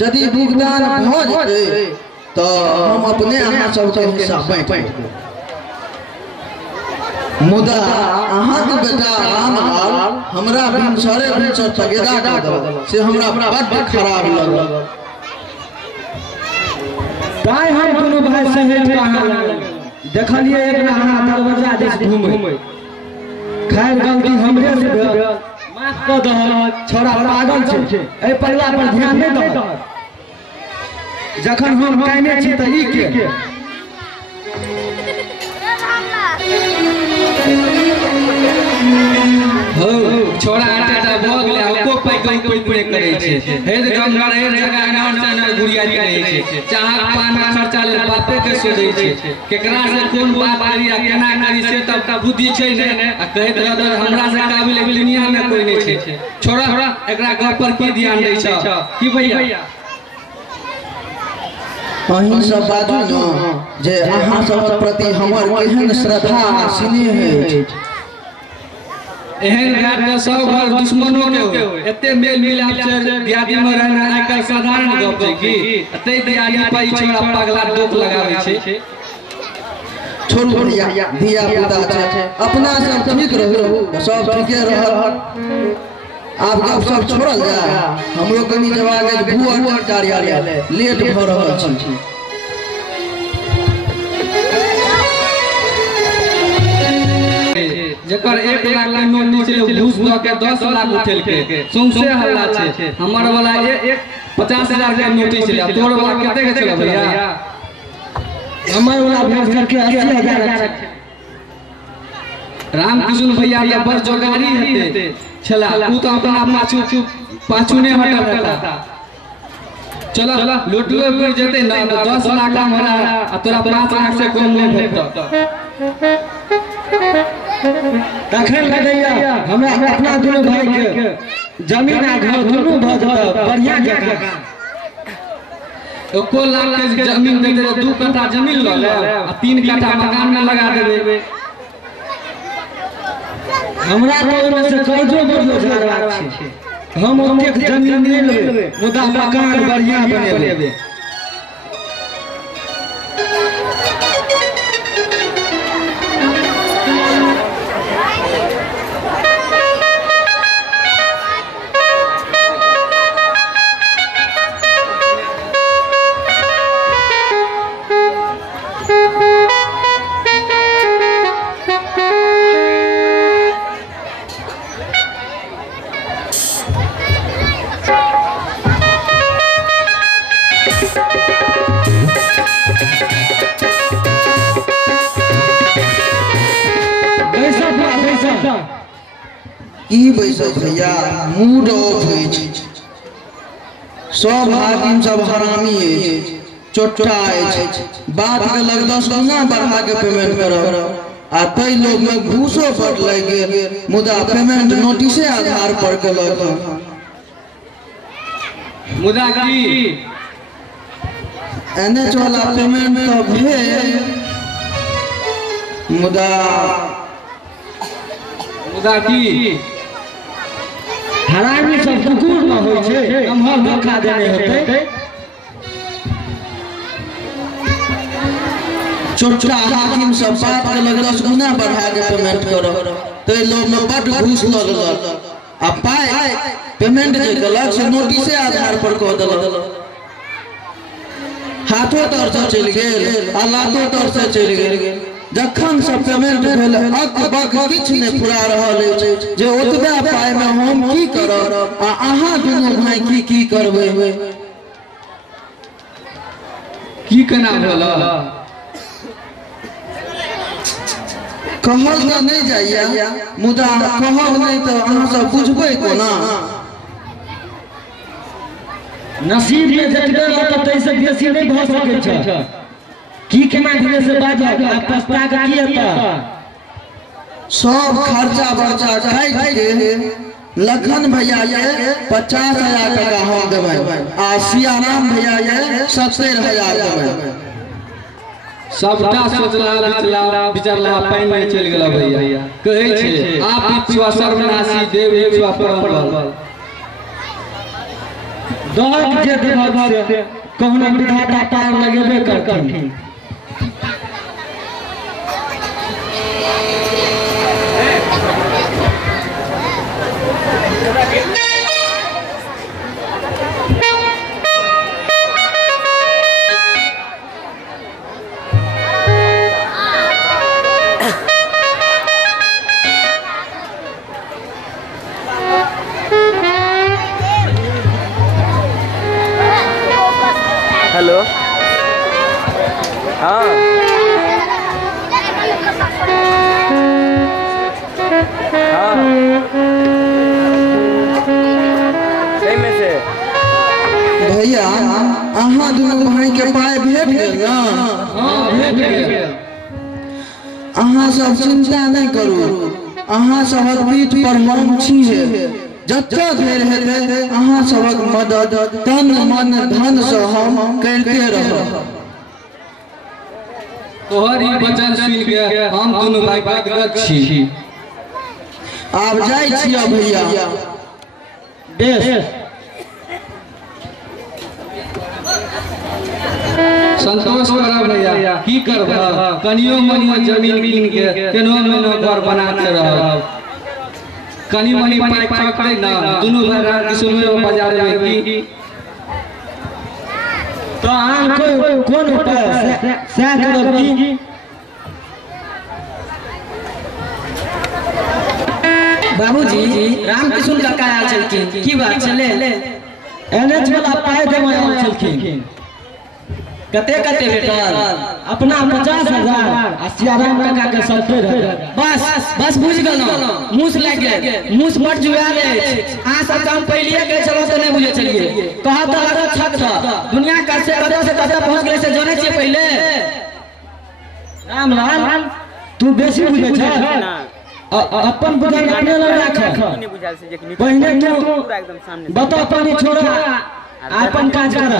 यदि भुगतान भ जेतै तो हम अपने अहाँ सबके हिस्सा बांटि देब। मुदा अहाँ के बेटा रामलाल हमरा बिंसर तगेदा कर देलक से हमरा बड़ खराब लगल। ताई हम कोनो भाई सहेठ कहां देखलिए एकरा अहाँ दरवाजा दिस घुमै। खैर गलती हमरे से भेल, माफ क दहल। छोरा पागल छै, ए परिवार पर ध्यान नहीं दहल। जखन हम कहने छी त ई के हो छोरा आटा भ गेलै को पाई कोई करे छै। हेद गंगा रे जगह नाम से गुड़िया करे छै। चाह पाना खर्चा ले बापे के सोचै छै। केकरा से कोन बात करी आ केना करी से तब बुद्धि छै ने। आ कहैत रहत हमरा से काबिल दुनिया में कोई नहीं छै। छोरा एकरा घर पर की ध्यान दै छ की भैया? अहीं सब बाजू न जे अहाँ सब प्रति हमर केहन श्रद्धा आ स्नेह अछि। एहन बात के सब घर दुश्मनों के होय। एते मेल मिलाप से दियादी में रहना आजकल साधारण गप छै की? एते दियादी पर छोरा पगला दोक लगाबै छै। छोड़ भैया धिया पुता छै, अपना सब ठीक रहू सब ठीके रहत। आप गप सब छोड़ल जा। हमरो कनी जवाब के भूअर कार्यालय लेट भ रहल छै। जकर 1 लाख के नोट छै घूस द के 10 लाख उठेल के सौंसे हल्ला छै। हमर वाला 50,000 के नोटिस छै। तोर वाला कते के छै भैया? हमर वाला भेज करके 80,000 रामकृष्ण भैया या बस जोगारी हेते छला। तू तो अपना पाछू ने हटल रहता। चलो लुटलो गिर जेते ना 10 लाख हमरा आ तोरा 5 लाख से कम नहीं भेटत। तखन लगैया हमरा अपना दुनू भाई के जमीन आ घर दुनू भ जात बढ़िया जगह। 1 लाख के जमीन दे दे 2 कट्ठा जमीन ल ले आ 3 कट्ठा मकान में लगा देबे। हमरा तो ओने से कर्जो बढ़ियो झाड़बाक छै। हम ओतेक जमीन नहीं लेबै, मुदा मकान बढ़िया बनेबै। की बैसत भैया मूड ऑफ होइ छै सब हाकिम सब हरामी अछि चोट्टा अछि बात केलक 10 गुना बढ़ा के पेमेंट करब आ कई लोग में घूसो बड़ लग गेल मुदा पेमेंट नोटिसे आधार पर केलक मुदा की एनएच वाला पेमेंट तो भेल मुदा की हरामी सब कुकुर न होइ छै हमर धोखा देने होतै चोट्टा हाकिम सब बात केलक 10 गुना बढ़ा के पेमेंट करब तो लोग में बड़ घूस लग आ पाई पेमेंट जे केलक से नोटिसे आधार पर कह देलक हाथों तर से चल गेल आ लातो तर से चल गेल जखन सब पेमेंट भेल अकबक किछ नहीं पूरा रहल अछि जे ओतबे पाई में हम की करब आ अहाँ दुनू भाई की करबै की केना भेल कहल तो नहीं जाइए मुदा कहब नहीं तो अहाँ सब बुझबै कोना नसीब में जतबे रहत तै से बेसी नहीं भ सकै छै की केना धीरे से बाजब आ पस्ता के की हेता सब खर्चा बर्चा काट के लखन भैया ये 50,000 टका हम देबै आ सियाराम भैया ये 70,000 देबै सबटा सोचला विचारला पानी में चल गेला भैया कहै छै आप इच्छा सर्वनाशी देव इच्छा परम दर्द जे देबक से कहूना विधाता पार लगेबे करथिन हेलो हाँ में से भैया अहाँ दुनू भाई के पाई भेट गेल ना अहाँ सब चिंता नहीं करू अहाँ सबक पीठ पर हम छी जत्ता देर हेतै अहाँ सबक मदद तन मन धन से हम करते रहब तोहर ई वचन सुन के हम दुनू भाई गदगद छी आब जाइ छियै भैया बेस संतोष करब भैया की करब कनियो मनियो जमीन कीन के केनो मेनो घर बनाते रहब कनी मनी पाई पकड़े ना दुनू भाई किशोर में बाजार में की तो आम कोन उपाय से करब की बाबूजी रामकिशोर काका आयल छलखिन की बात छले एनएच वाला पाई देबै आयल छलखिन कते कते भेटल अपना 50,000 आ सियाराम काका के 70,000 बस बुझ गेलौ मुस लाग गेल मुस मट जुआल अछि आ सब काम पहलिए के चलो तो नहीं बुझे चलिए कहा तो अरे छत दुनिया का से कते पहुंच गेले से जाने छी पहले रामलाल तू बेसी बुझे छ अपन बुझाई अपने लग राख पहिने तू बता पानी छोड़ा अपन काज कर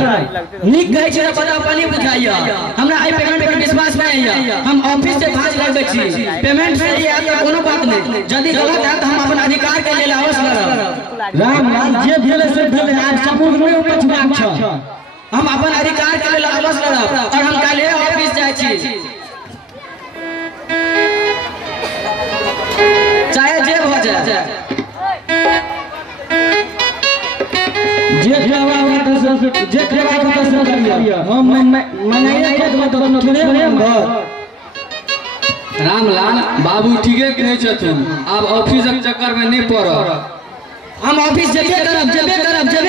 निक गई छै पता पानी बुझाइया हमरा आई पेमेंट पे विश्वास नहीं है हम ऑफिस से भाज लगबै छी पेमेंट से या तो कोनो बात नहीं यदि गलत है तो हम अपन अधिकार के लेल अवश्य लड़ब रामलाल जे भेले से भेले आज सबूत में पछबाक छ हम अपन अधिकार के लेल अवश्य लड़ब और हम काल्हि ऑफिस जाय छी चाहे जे हो जाए जे करवा कर लिया हम मनाइए के तो थोड़े रामलाल बाबू ठीके कहै छथुन आब ऑफिसक चक्कर में नहीं पड़ब हम ऑफिस जेबे करब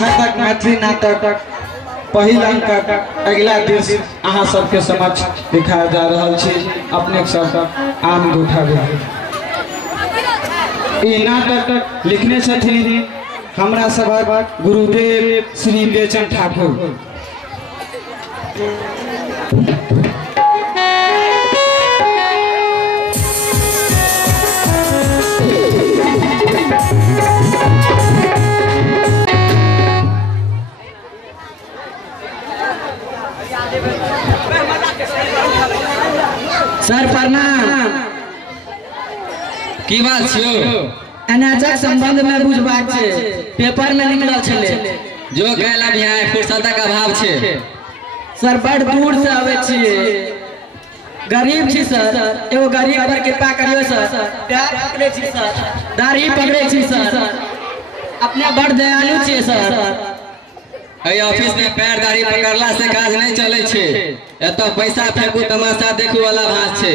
घातक मैथिली नाटक पहिल अंकक अगला दृश्य अहाँ सबके समक्ष दिखाया जा रहल छै। अपने सब आनंद उठाबे। ई नाटक लिखने छथिन हमरा सभक गुरुदेव श्री बेचन ठाकुर। सर प्रणाम। की बात छियो? अनाजक संबंध में बुझबाक छै, पेपर में निकलल छले। जो कहला भी है फुर्सतक अभाव छे। सर बड़ दूर से आवे छिए, गरीब छी सर, एगो गरीब पर कृपा करियो सर। प्यार पकड़े छी सर, दाढ़ी पकड़े छी सर, अपने बड़ दयालु छी सर। ऑफिस में पैर दाढ़ी पकड़ला से काज नहीं चले छे। एतो पैसा फेंकू तमाशा देखू वाला भात छे।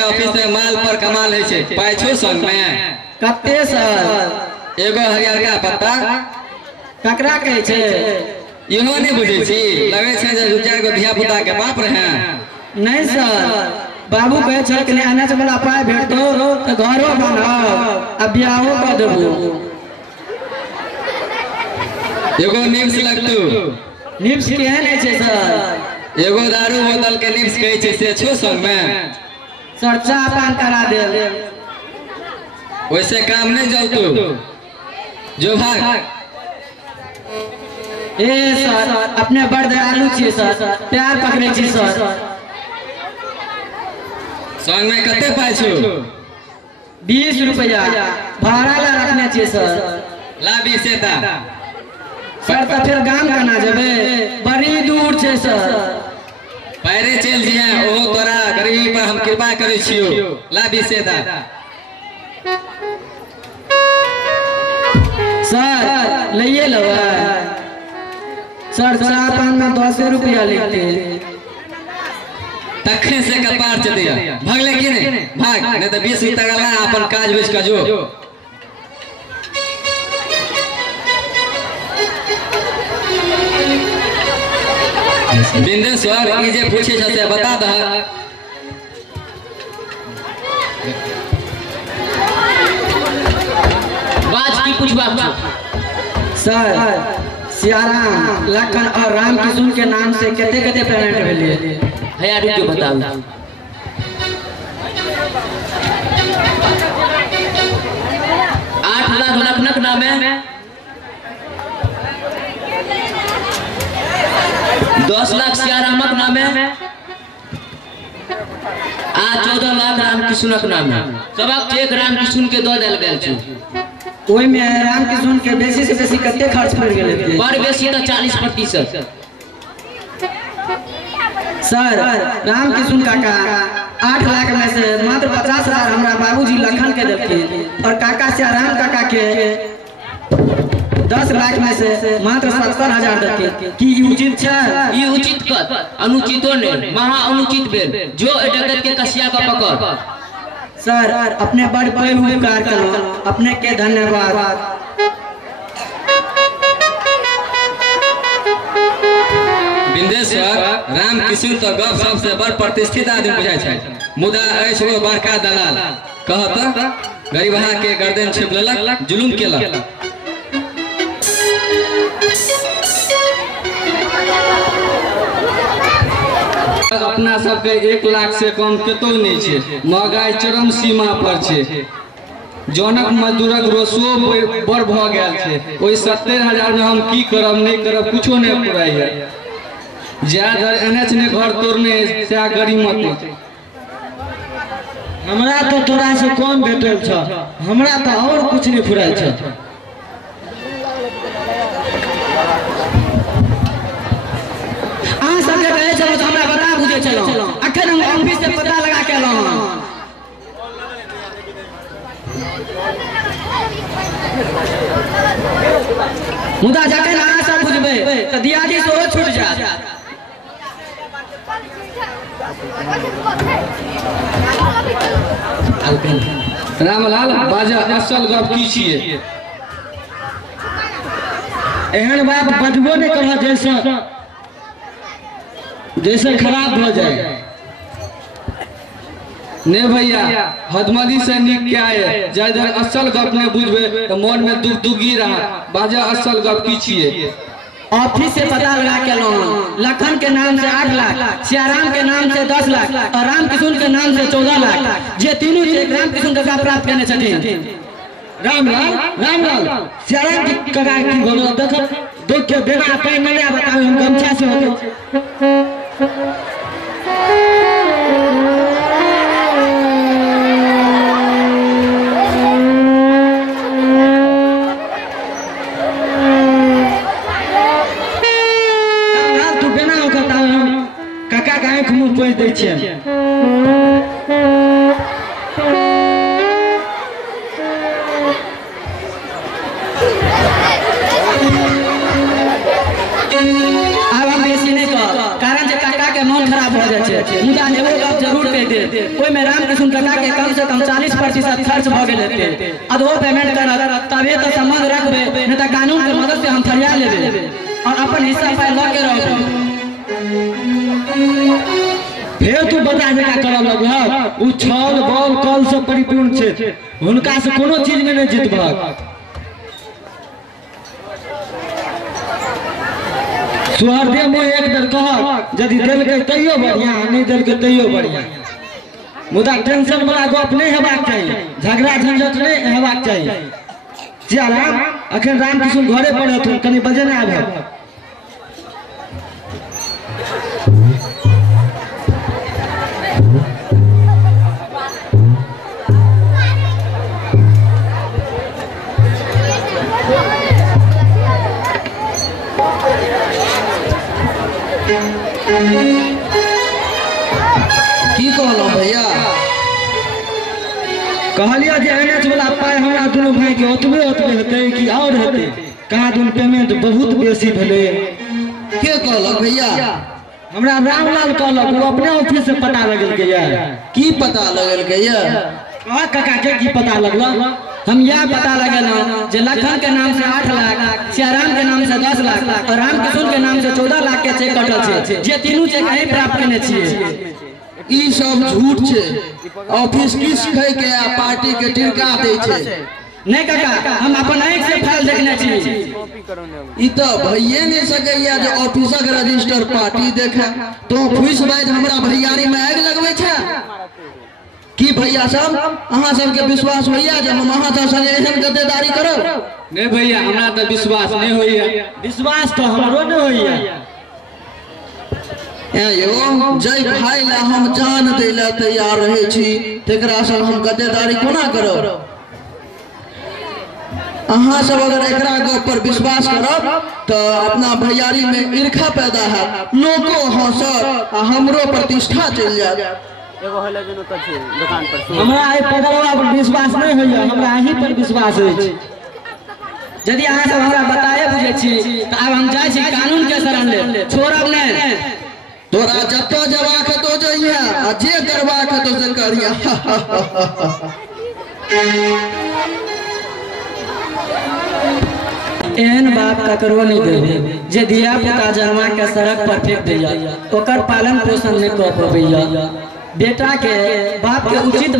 ऑफिस में माल पर कमाल है छे। पाई छो संग में कते सर? एगो हरियरका पत्ता ककरा कहे छे? इहो नहीं बुझे छी। लगे छे जे दू चार गो धिया पुता के बाप रहे। नहीं सर, बाबू कहे छे कि अनाज वाला पाई भेटतो तो घरो बनाओ आ बियाहो कर देबो। एगो निम्स लगतू। निम्स केहन है छे सर? एगो दारू बोतल के निम्स कहे छे से छो संग में। सर चाह पान करा दे। वैसे काम नहीं चलतू, जो भाग। ए सर अपने बड़ दयालु छी सर, प्यार पकड़े छी सर। संग में कते पाई छो? 20 रुपया भाड़ा ला रखने छी सर। ला 20 ता सर तो फिर गाम कना जेबे, बड़ी दूर छे सर। पैरे चल जिया। ओ तोरा गरीबी पर हम कृपा करे छियो। ला 20 ता सर लइए लवा। सर चाह पान में 10 रुपया लेते। तखे से कपार चल दिया। भाग ले कि नहीं? भाग नहीं तो 20 रुपया ला अपन काज बेच का जो। बिंदेश्वर ई जे पूछे छ से बता द। बात की पूछबा? सर सियाराम लखन और राम किशुन के नाम से कते कते पेमेंट भेलिए है रुपये बताऊ। 8 लाख लखनक नामे, 10 लाख सियारामक नामे आ 14 लाख राम किशुनक नामे। सबक चेक राम किशुन के दो देल गेल छै। ओइ में राम किशुन के बेसी से बेसी कते खर्च पड़ गेल? बड़ बेसी तो 40%। सर राम किशुन काका 8 लाख में से मात्र 50,000 हमरा बाबूजी लखन के देलखिन और काका सियाराम काका के 10 लाख में से मात्र 70,000 देलखिन। की ई उचित छै? ई उचित कत अनुचितो नहीं, महा अनुचित भेल। जो डकैत के कसिया का पकड़। सर अपने बड़ पैघ उपकार करो, अपने के धन्यवाद। बिंदेश्वर राम किशुन तो गप सबसे बड़ प्रतिष्ठित आदमी बुझाय छै। मुदा ऐस वो बड़का दलाल कहत गरीबहा के गर्दन छेप लेलक, जुलुम केलक। अपना सबके 1 लाख से कम कतो नहीं छे। महंगाई चरम सीमा पर छे। जनक मजदूरक रोसो बड़ भ गेल छे। ओइ 70,000 में हम की करब नहीं करब कुछो नहीं पुराई है। ज्यादा एनएच ने घर तोड़ने से गरीमत। हमरा तो तोरा से कम भेटल छ, हमरा तो और कुछ नहीं फुराल छ। आ सब के कहे चलो हमरा बता बुझे चलो। अखन हम ऑफिस से पता लगा के एलौ। मुदा जखन अहाँ सब बुझबै त दियादी सेहो छूट जायत। रामलाल बाजा असल गप की छिए? एहन बात बजबो नहीं कर जैसे खराब हो जाए। ने भैया हदमदी से निक क्या है जब असल गप ने बुझबे तो मन में दुख दुगी रहा बाजा असल गप की छिए। ऑफिस से पता लगा के लोन लखन के नाम से 8 लाख, सियाराम के नाम से 10 लाख और राम किशुन के नाम से 14 लाख जे तीनों राम किशुन का प्राप्त करने छथिन। रामलाल सियाराम की कगा की बोलो देखो दुख के देना कहीं नहीं बताओ हम गमछा से होके मुँह दै छियै। अब हम बेसी नहीं कह कारण जे काका के मन खराब हो जाए छै मुदा एगो गप जरूर कह दे ओइ में राम किशुन काका के कम से कम 40% खर्च भ गेल हेतै अधो पेमेंट करत तबे तो संबंध रखबे नहीं तो कानून के मदद से हम फरिया लेबे और अपन हिस्सा पाइ ल के रहबे। फिर तू बता जे का करब लगल उ छल बल कल से परिपूर्ण छै हुनका से कोनो चीज में नहीं जीतबक। सुहरदे में एक बेर कह यदि देलकै तैयो बढ़िया नहीं देलकै तैयो बढ़िया मुदा टेंशन वाला गप नहीं हेबाक चाहिए झगड़ा झंझट नहीं हेबाक चाहिए। सियाराम अखन राम किशुन घरे पर हथुन कनी बजे नहीं आबे की कहलो भैया कहलिया जे एनएच वाला पाई हमरा दोनों भाई के ओतबे हेतै कि और हेतै कहाँ दुन पेमेंट बहुत बेसी भेलै। के कहलो भैया हमरा रामलाल कहलक वो अपने ऑफिस से पता लगेलकै या की पता लगेलकै या कहा काका के की पता लगल हम यह पता लगेलहुँ जे लखन के नाम से 8 लाख, सियाराम के नाम से 10 लाख और राम किशुन के नाम से 14 लाख के चेक कटल छै जे तीनों चेक नहीं प्राप्त करने छियै। ई सब झूठ छै ऑफिस किस कह के पार्टी के टिरका दे छै। नहीं काका हम अपन आँख से फाइल देखने छी। ई तो भइये नहीं सकैया जे ऑफिसक रजिस्टर पार्टी देखे तो फुस बैद हमरा भैयारी में आग लगबै छै की भैया सब अहाँ सबके विश्वास होइया जे हम अहाँ सब संगे एहन गद्दारी करब? नहीं भैया हमरा तो विश्वास नहीं होइया। विश्वास तो हमरो नहीं होइया। यो जय भाई ला हम जान दे ला तैयार रहे छी तेकरा सब हम गद्दारी कोना करब? अहाँ सब अगर एकरा गप पर विश्वास करब तो अपना भैयारी में ईर्खा पैदा है लोगो हंसत आ हमरो प्रतिष्ठा चल जात। एगो हले जनो त छै दुकान पर हमरा आई पगलवा पर विश्वास नहीं होइया हमरा अहीं पर विश्वास होय छै। यदि अहाँ सब हमरा बताए बुझे छी तो अब हम जाय छी कानून के शरण ले छोड़ब नहीं। तोरा जत्तो जवाक तो जइया आ जे करवाक तो से करिया। एहन बात ककरो नहीं देबे जे धिया पुता जन्मा के सड़क पर फेंक दैया ओकर पालन पोषण नहीं कर पबैया। बेटा के बाप के उचित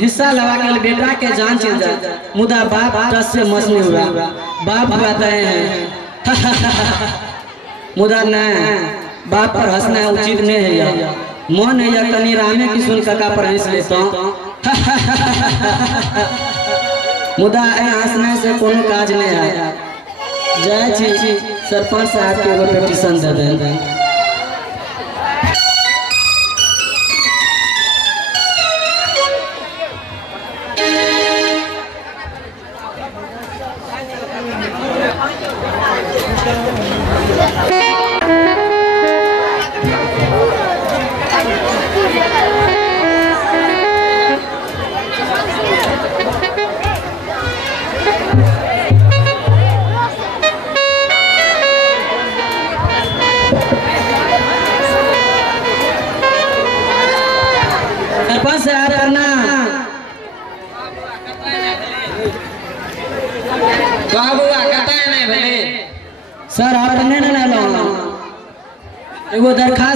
हिस्सा लगा के बेटा के जान चल जाए मुदा बाप टस से मस नहीं हुआ। बाप कहते हैं मुदा नहीं बाप पर हंसना उचित नहीं है या मन है या कनी रामे किशुन काका पर हंस लेता मुदा हंसने से कोनो काज नहीं है। जय जी सरपंच साहब के एगो पिटीशन दे दे।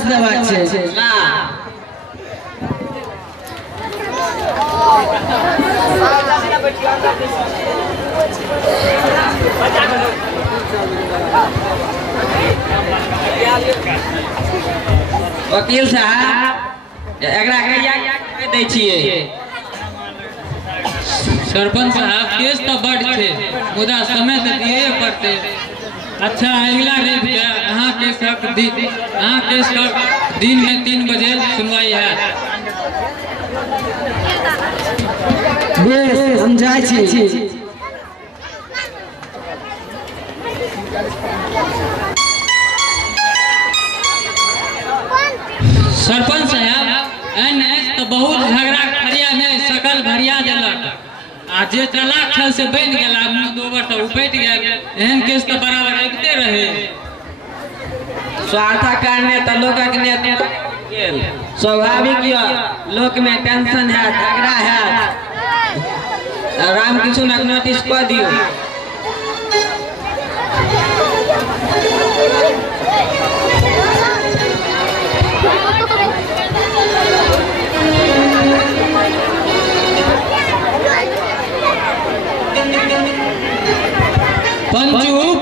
देबाक छै ना वकील साहब एकरा कहिया कह दै छियै सरपंच साहब केस तो बड़ छे मुदा समय तो दिए पड़ते। अच्छा अगला रेट के अहाँ केस दिन में 3 बजे सुनवाई है। बेस हम जाइ छी। सरपंच साहब एने तो बहुत झगड़ा खरिया में सकल भरिया देलक आ जे तलाक छल से बन गेला मुँह दोबर तो उपट गेल। एहन केस तो बराबर अबिते रहे। स्वार्थ कारणे तो लोकक ने गेल स्वाभाविक य लोक में टेंशन है झगड़ा है। रामकृष्णक नोटिस कऽ दियौ।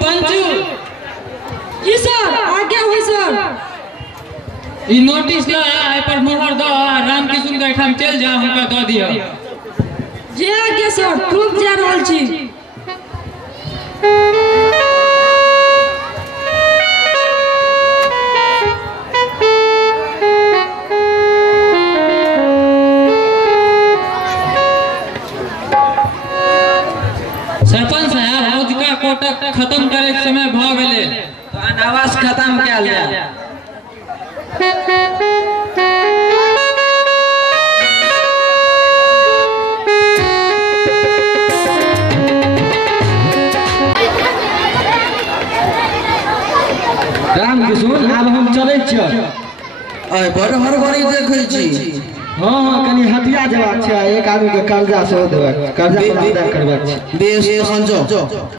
पंचू जी सर आज्ञा हुई सर। ई नोटिस ला एहि पर मोहर दो रामकृष्ण के ठाम चल जा हुनका दऽ दिया। जी आज्ञा सर तुरंत जा रहल छी। सरपंच साहब औजका कोटक खत्म करे के समय भ गेले तो अनावास खत्म कयल जाय। रामकृष्ण आब हम चलै छियै। आइ बड़ हड़बड़ी देखै छी। हाँ कनी हटिया जेबाक छै। एक आदमी के कर्जा सेहो देबाक कर्जा प्रबंधन करबाक छै। बेस तहन जाउ।